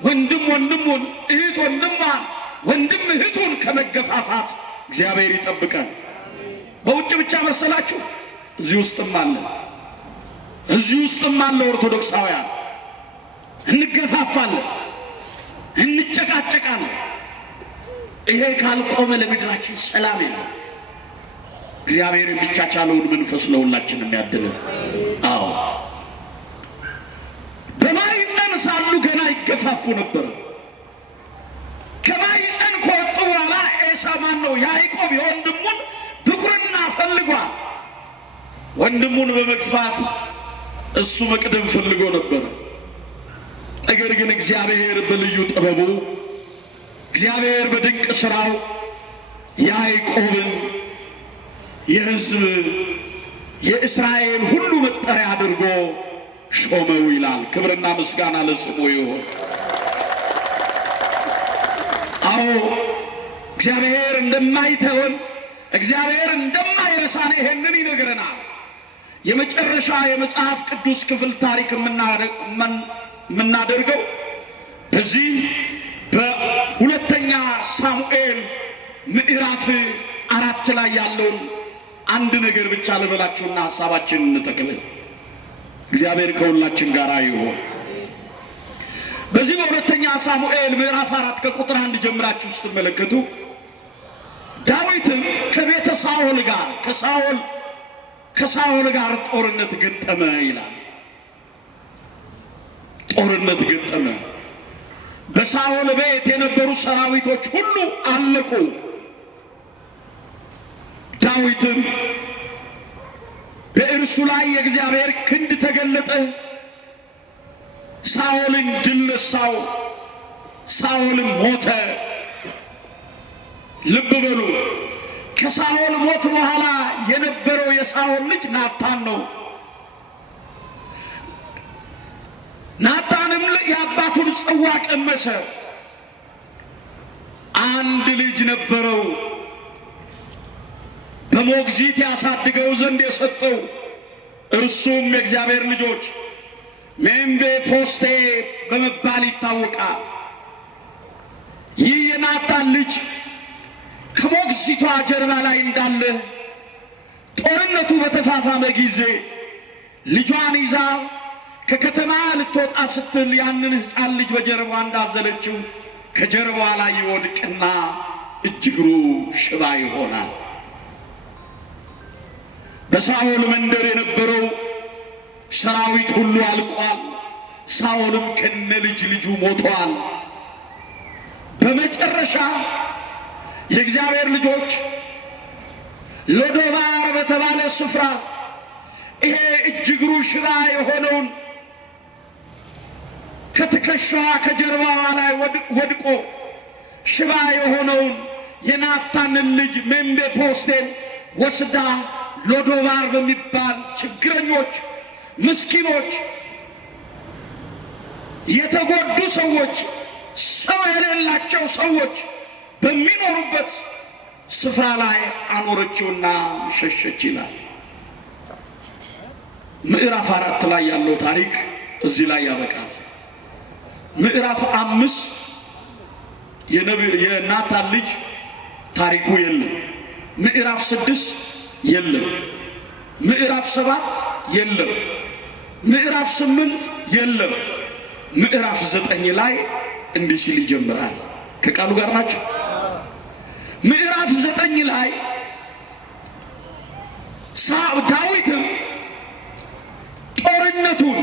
ወንድም ወንድሙን፣ እህት ወንድሟን፣ ወንድም እህቱን ከመገፋፋት እግዚአብሔር ይጠብቀን። በውጭ ብቻ መሰላችሁ? እዚህ ውስጥም አለ፣ እዚህ ውስጥም አለ። ኦርቶዶክሳውያን እንገፋፋለን፣ እንጨቃጨቃለን። ይሄ ካልቆመ ለምድራችን ሰላም የለም። እግዚአብሔር የሚቻቻለውን መንፈስ ለሁላችንም ያድልን። አዎ በማኅፀን ሳሉ ገና ይገፋፉ ነበር። ከማኅፀን ከወጡ በኋላ ኤሳማን ነው ያዕቆብ የወንድሙን ብኩርና ፈልጓል። ወንድሙን በመግፋት እሱ መቅደም ፈልጎ ነበር። ነገር ግን እግዚአብሔር በልዩ ጥበቡ፣ እግዚአብሔር በድንቅ ሥራው ያዕቆብን የሕዝብ የእስራኤል ሁሉ መጠሪያ አድርጎ ሾመው ይላል። ክብርና ምስጋና ለስሙ ይሁን። አዎ እግዚአብሔር እንደማይተወን፣ እግዚአብሔር እንደማይረሳን ይሄንን ይነግረናል። የመጨረሻ የመጽሐፍ ቅዱስ ክፍል ታሪክ የምናደርገው በዚህ በሁለተኛ ሳሙኤል ምዕራፍ 4 ላይ ያለውን አንድ ነገር ብቻ ልበላችሁና ሐሳባችንን እንጠቅልል። እግዚአብሔር ከሁላችን ጋር ይሁን። በዚህ በሁለተኛ ሳሙኤል ምዕራፍ 4 ከቁጥር 1 ጀምራችሁ ስትመለከቱ ዳዊትም ከቤተ ሳኦል ጋር ከሳኦል ጋር ጦርነት ገጠመ ይላል። ጦርነት ገጠመ። በሳኦል ቤት የነበሩ ሰራዊቶች ሁሉ አለቁ። ዳዊትም በእርሱ ላይ የእግዚአብሔር ክንድ ተገለጠ። ሳኦልን ድል ነሳው። ሳኦልም ሞተ። ልብ በሉ፣ ከሳኦል ሞት በኋላ የነበረው የሳኦል ልጅ ናታን ነው። ናታንም የአባቱን ጽዋ ቀመሰ። አንድ ልጅ ነበረው፣ በሞግዚት ያሳድገው ዘንድ የሰጠው። እርሱም የእግዚአብሔር ልጆች ሜምፊቦስቴ በመባል ይታወቃል። ይህ የናታን ልጅ ከሞግዚቷ ጀርባ ላይ እንዳለ ጦርነቱ በተፋፋመ ጊዜ ልጇን ይዛ ከከተማ ልትወጣ ስትል ያንን ሕፃን ልጅ በጀርባዋ እንዳዘለችው ከጀርባዋ ላይ ይወድቅና እጅግሩ ሽባ ይሆናል። በሳኦል መንደር የነበረው ሰራዊት ሁሉ አልቋል። ሳኦልም ከነ ልጁ ሞቷል። በመጨረሻ የእግዚአብሔር ልጆች ሎዶባር በተባለ ስፍራ ይሄ እጅግሩ ሽባ የሆነውን ከትከሻዋ ከጀርባዋ ላይ ወድቆ ሽባ የሆነውን የናታንን ልጅ ሜምፊቦስቴን ወስዳ ሎዶባር በሚባል ችግረኞች፣ ምስኪኖች፣ የተጎዱ ሰዎች፣ ሰው የሌላቸው ሰዎች በሚኖሩበት ስፍራ ላይ አኖረችውና ሸሸች ይላል። ምዕራፍ 4 ላይ ያለው ታሪክ እዚህ ላይ ያበቃል። ምዕራፍ 5 የናታን ልጅ ታሪኩ የለም። ምዕራፍ 6 የለም። ምዕራፍ 7 የለም። ምዕራፍ 8 የለም። ምዕራፍ 9 ላይ እንዲህ ሲል ይጀምራል። ከቃሉ ጋር ናቸው። ምዕራፍ 9 ላይ ዳዊትም ጦርነቱን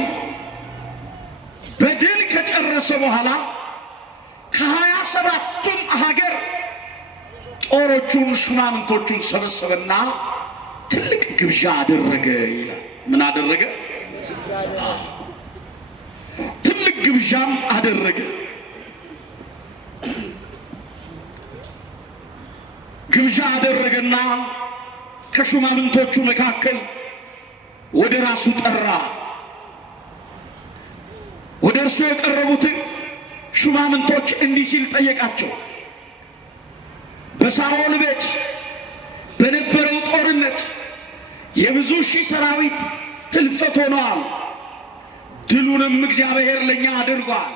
በድል ከጨረሰ በኋላ ከ27ቱም ሀገር ጦሮቹን ሹማምንቶቹን ሰበሰበና ትልቅ ግብዣ አደረገ ይላል። ምን አደረገ? ትልቅ ግብዣም አደረገ። ግብዣ አደረገና ከሹማምንቶቹ መካከል ወደ ራሱ ጠራ። ወደ እርሱ የቀረቡትን ሹማምንቶች እንዲህ ሲል ጠየቃቸው። በሳኦል ቤት በነበረው ጦርነት የብዙ ሺህ ሰራዊት ህልፈት ሆነዋል። ድሉንም እግዚአብሔር ለኛ አድርጓል።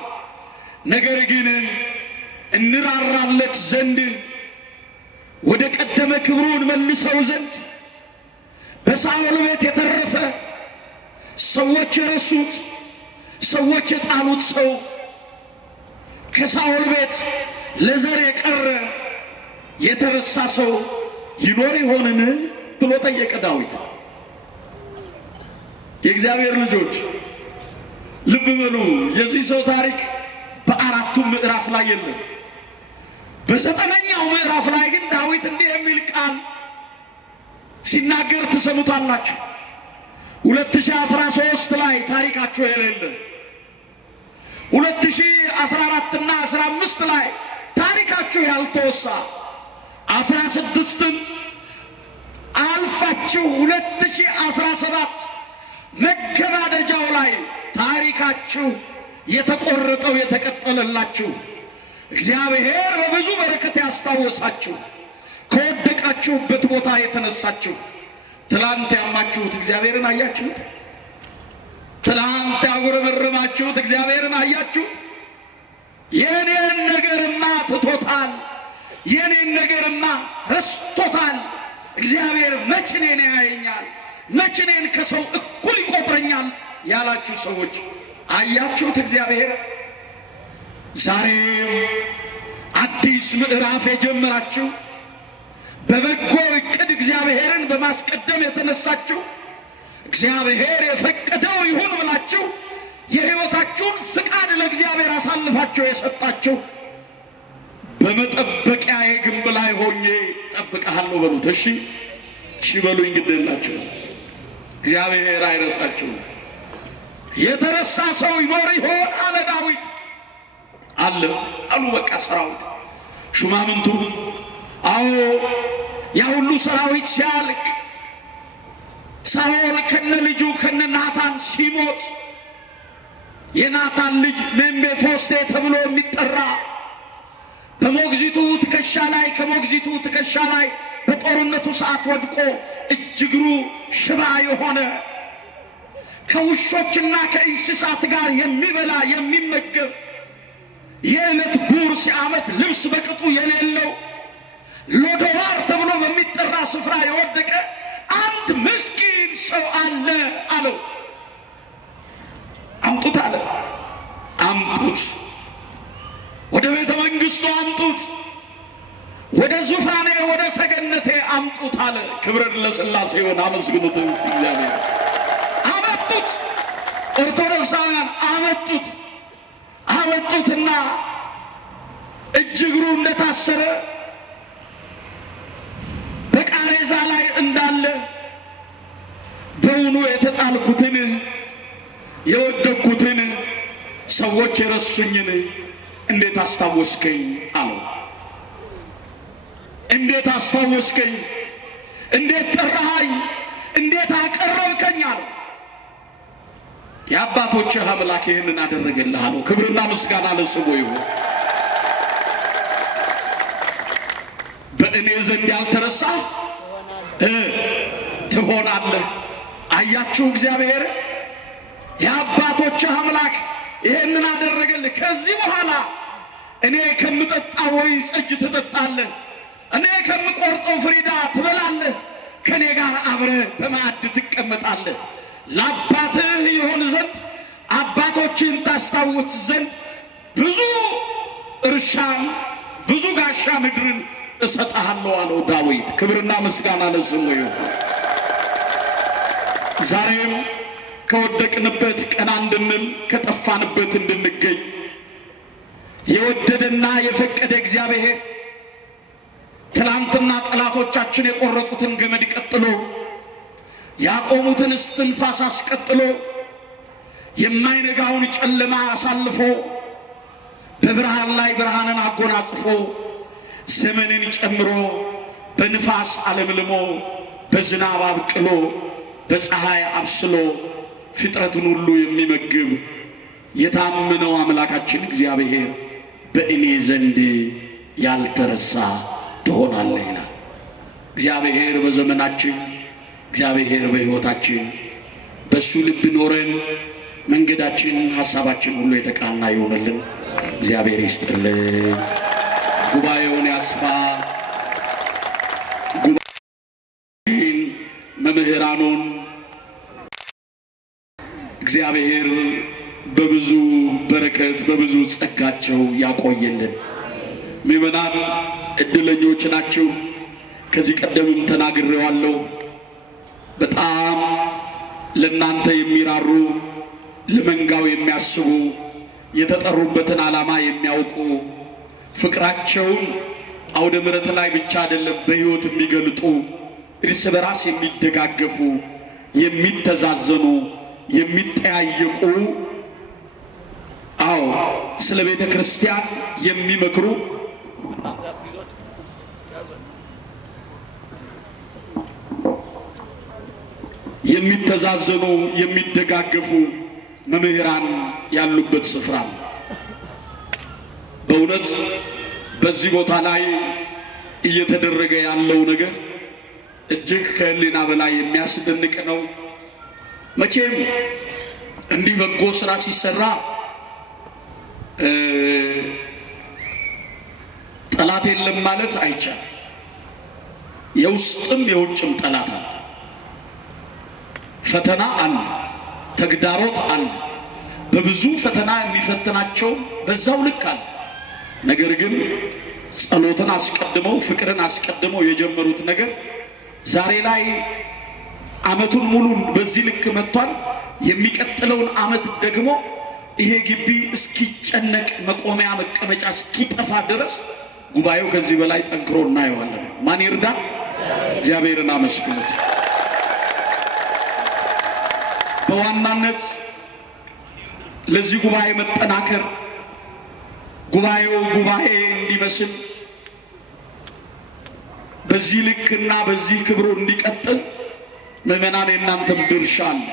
ነገር ግን እንራራለት ዘንድ ወደ ቀደመ ክብሩን መልሰው ዘንድ በሳኦል ቤት የተረፈ ሰዎች የረሱት ሰዎች የጣሉት ሰው ከሳኦል ቤት ለዘር የቀረ የተረሳ ሰው ይኖር ይሆንን ብሎ ጠየቀ ዳዊት። የእግዚአብሔር ልጆች ልብ በሉ። የዚህ ሰው ታሪክ በ4ቱም ምዕራፍ ላይ የለም። በ9ኛው ምዕራፍ ላይ ግን ዳዊት እንዲህ የሚል ቃል ሲናገር ትሰሙታላችሁ። 2013 ላይ ታሪካችሁ የሌለ 2014 እና 15 ላይ ታሪካችሁ ያልተወሳ 16ን አልፋችሁ 2017 መገባደጃው ላይ ታሪካችሁ የተቆረጠው የተቀጠለላችሁ እግዚአብሔር በብዙ በረከት ያስታወሳችሁ ከወደቃችሁበት ቦታ የተነሳችሁ ትላንት ያማችሁት እግዚአብሔርን አያችሁት? ትላንት ያጉረመረማችሁት እግዚአብሔርን አያችሁት? የኔን ነገርማ ትቶታል፣ የኔን ነገርማ ረስቶታል፣ እግዚአብሔር መች እኔን ያየኛል፣ መች እኔን ከሰው እኩል ይቆጥረኛል ያላችሁ ሰዎች አያችሁት እግዚአብሔር? ዛሬም አዲስ ምዕራፍ የጀመራችሁ በበጎ እቅድ እግዚአብሔርን በማስቀደም የተነሳችሁ እግዚአብሔር የፈቀደው ይሁን ብላችሁ የሕይወታችሁን ፍቃድ ለእግዚአብሔር አሳልፋችሁ የሰጣችሁ በመጠበቂያዬ ግንብ ላይ ሆኜ ጠብቀሃለሁ በሉት። እሺ በሉኝ፣ ግድላችሁ እግዚአብሔር አይረሳችሁም። የተረሳ ሰው ይኖር ይሆን አለ ዳዊት። አለ አሉ በቃ ሰራዊት ሹማምንቱ። አዎ ያ ሁሉ ሰራዊት ሲያልቅ ሳኦል ከነ ልጁ ከነ ናታን ሲሞት የናታን ልጅ ሜምፊቦስቴ ተብሎ የሚጠራ በሞግዚቱ ትከሻ ላይ ከሞግዚቱ ትከሻ ላይ በጦርነቱ ሰዓት ወድቆ እጅግሩ ሽባ የሆነ ከውሾችና ከእንስሳት ጋር የሚበላ የሚመገብ የዕለት ጉርስ የዓመት ልብስ በቅጡ የሌለው ሎዶባር ተብሎ በሚጠራ ስፍራ የወደቀ አንድ ምስኪን ሰው አለ አለው። አምጡት አለ። አምጡት፣ ወደ ቤተ መንግሥቱ አምጡት፣ ወደ ዙፋኔ ወደ ሰገነቴ አምጡት አለ። ክብር ለሥላሴ ይሁን። አመስግኑት እግዚአብሔር። አመጡት፣ ኦርቶዶክሳውያን አመጡት። አመጡትና እጅግሩ እንደታሰረ በቃሬዛ ላይ እንዳለ በውኑ የተጣልኩትን የወደቅኩትን ሰዎች የረሱኝን እንዴት አስታወስከኝ አለው። እንዴት አስታወስከኝ፣ እንዴት ጠራኸኝ፣ እንዴት አቀረብከኝ አለው። የአባቶችህ አምላክ ይህንን አደረገልህ አለው። ክብርና ምስጋና ለስሙ ይሁን። በእኔ ዘንድ ያልተረሳህ ትሆናለህ። አያችሁ እግዚአብሔር የአባቶችህ አምላክ ይህንን አደረገልህ። ከዚህ በኋላ እኔ ከምጠጣው ወይን ጠጅ ትጠጣለህ፣ እኔ ከምቆርጠው ፍሪዳ ትበላለህ፣ ከኔ ጋር አብረህ በማዕድ ትቀመጣለህ። ለአባትህ ይሆን ዘንድ አባቶችን ታስታውስ ዘንድ ብዙ እርሻን ብዙ ጋሻ ምድርን እሰጥሃለሁ አለው ዳዊት። ክብርና ምስጋና ለስሙ ይሁን። ዛሬም ከወደቅንበት ቀና እንድንል ከጠፋንበት እንድንገኝ የወደደና የፈቀደ እግዚአብሔር ትላንትና ጠላቶቻችን የቆረጡትን ገመድ ቀጥሎ ያቆሙትን እስትንፋስ አስቀጥሎ የማይነጋውን ጨለማ አሳልፎ በብርሃን ላይ ብርሃንን አጎናጽፎ ዘመንን ጨምሮ በንፋስ አለምልሞ በዝናብ አብቅሎ በፀሐይ አብስሎ ፍጥረትን ሁሉ የሚመግብ የታመነው አምላካችን እግዚአብሔር በእኔ ዘንድ ያልተረሳ ትሆናለህ ይላል። እግዚአብሔር በዘመናችን እግዚአብሔር በሕይወታችን በሱ ልብ ኖረን መንገዳችን ሐሳባችን ሁሉ የተቃና ይሆንልን። እግዚአብሔር ይስጥልን። ጉባኤውን ያስፋ። ጉባኤን መምህራኑን እግዚአብሔር በብዙ በረከት በብዙ ጸጋቸው ያቆየልን። ምእመናን እድለኞች ናችሁ። ከዚህ ቀደምም ተናግሬዋለሁ። በጣም ለናንተ የሚራሩ ለመንጋው የሚያስቡ የተጠሩበትን ዓላማ የሚያውቁ ፍቅራቸውን አውደ ምሕረት ላይ ብቻ አይደለም በሕይወት የሚገልጡ እርስ በራስ የሚደጋገፉ የሚተዛዘኑ የሚጠያየቁ ስለ ቤተ ክርስቲያን የሚመክሩ የሚተዛዘኑ የሚደጋገፉ መምህራን ያሉበት ስፍራ ነው። በእውነት በዚህ ቦታ ላይ እየተደረገ ያለው ነገር እጅግ ከሕሊና በላይ የሚያስደንቅ ነው። መቼም እንዲህ በጎ ስራ ሲሰራ ጠላት የለም ማለት አይቻልም። የውስጥም የውጭም ጠላት አለ። ፈተና አለ፣ ተግዳሮት አለ። በብዙ ፈተና የሚፈትናቸው በዛው ልክ አለ። ነገር ግን ጸሎትን አስቀድመው ፍቅርን አስቀድመው የጀመሩት ነገር ዛሬ ላይ ዓመቱን ሙሉ በዚህ ልክ መጥቷል። የሚቀጥለውን ዓመት ደግሞ ይሄ ግቢ እስኪጨነቅ መቆሚያ መቀመጫ እስኪጠፋ ድረስ ጉባኤው ከዚህ በላይ ጠንክሮ እናየዋለን። ማን ይርዳ? እግዚአብሔርን አመስግኑት። በዋናነት ለዚህ ጉባኤ መጠናከር ጉባኤው ጉባኤ እንዲመስል በዚህ ልክና በዚህ ክብሩ እንዲቀጥል ምእመናን የእናንተም ድርሻ አለ።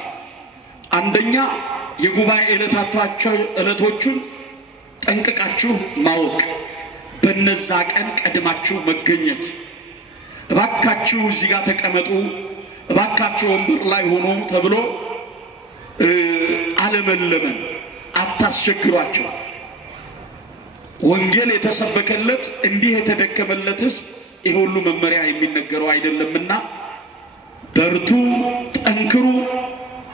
አንደኛ የጉባኤ ዕለቶቹን ጠንቅቃችሁ ማወቅ፣ በነዛ ቀን ቀድማችሁ መገኘት፣ እባካችሁ እዚህ ጋር ተቀመጡ፣ እባካችሁ ወንበር ላይ ሆኖ ተብሎ አለመለመን፣ አታስቸግሯቸው። ወንጌል የተሰበከለት እንዲህ የተደከመለት ሕዝብ ይሄ ሁሉ መመሪያ የሚነገረው አይደለምና በርቱ፣ ጠንክሩ።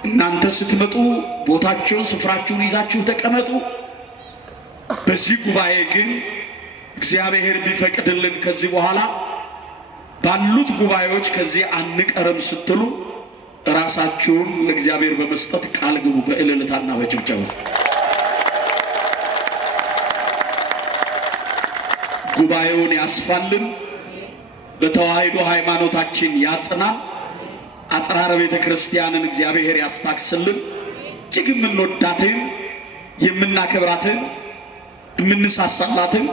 እናንተ ስትመጡ ቦታችሁን ስፍራችሁን ይዛችሁ ተቀመጡ። በዚህ ጉባኤ ግን እግዚአብሔር ቢፈቅድልን ከዚህ በኋላ ባሉት ጉባኤዎች ከዚህ አንቀርም ስትሉ ራሳችሁን ለእግዚአብሔር በመስጠት ቃል ግቡ። በእልልታና በጭብጨባ ጉባኤውን ያስፋልን፣ በተዋህዶ ሃይማኖታችን ያጽናል። አጽራረ ቤተ ክርስቲያንን እግዚአብሔር ያስታክስልን። እጅግ የምንወዳትን የምናከብራትን የምንሳሳላትን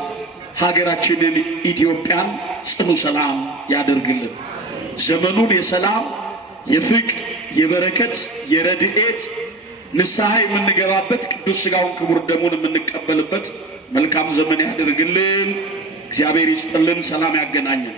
ሀገራችንን ኢትዮጵያን ጽኑ ሰላም ያደርግልን። ዘመኑን የሰላም የፍቅር የበረከት የረድኤት ንስሐ የምንገባበት ቅዱስ ሥጋውን ክቡር ደሙን የምንቀበልበት መልካም ዘመን ያደርግልን። እግዚአብሔር ይስጥልን። ሰላም ያገናኘን።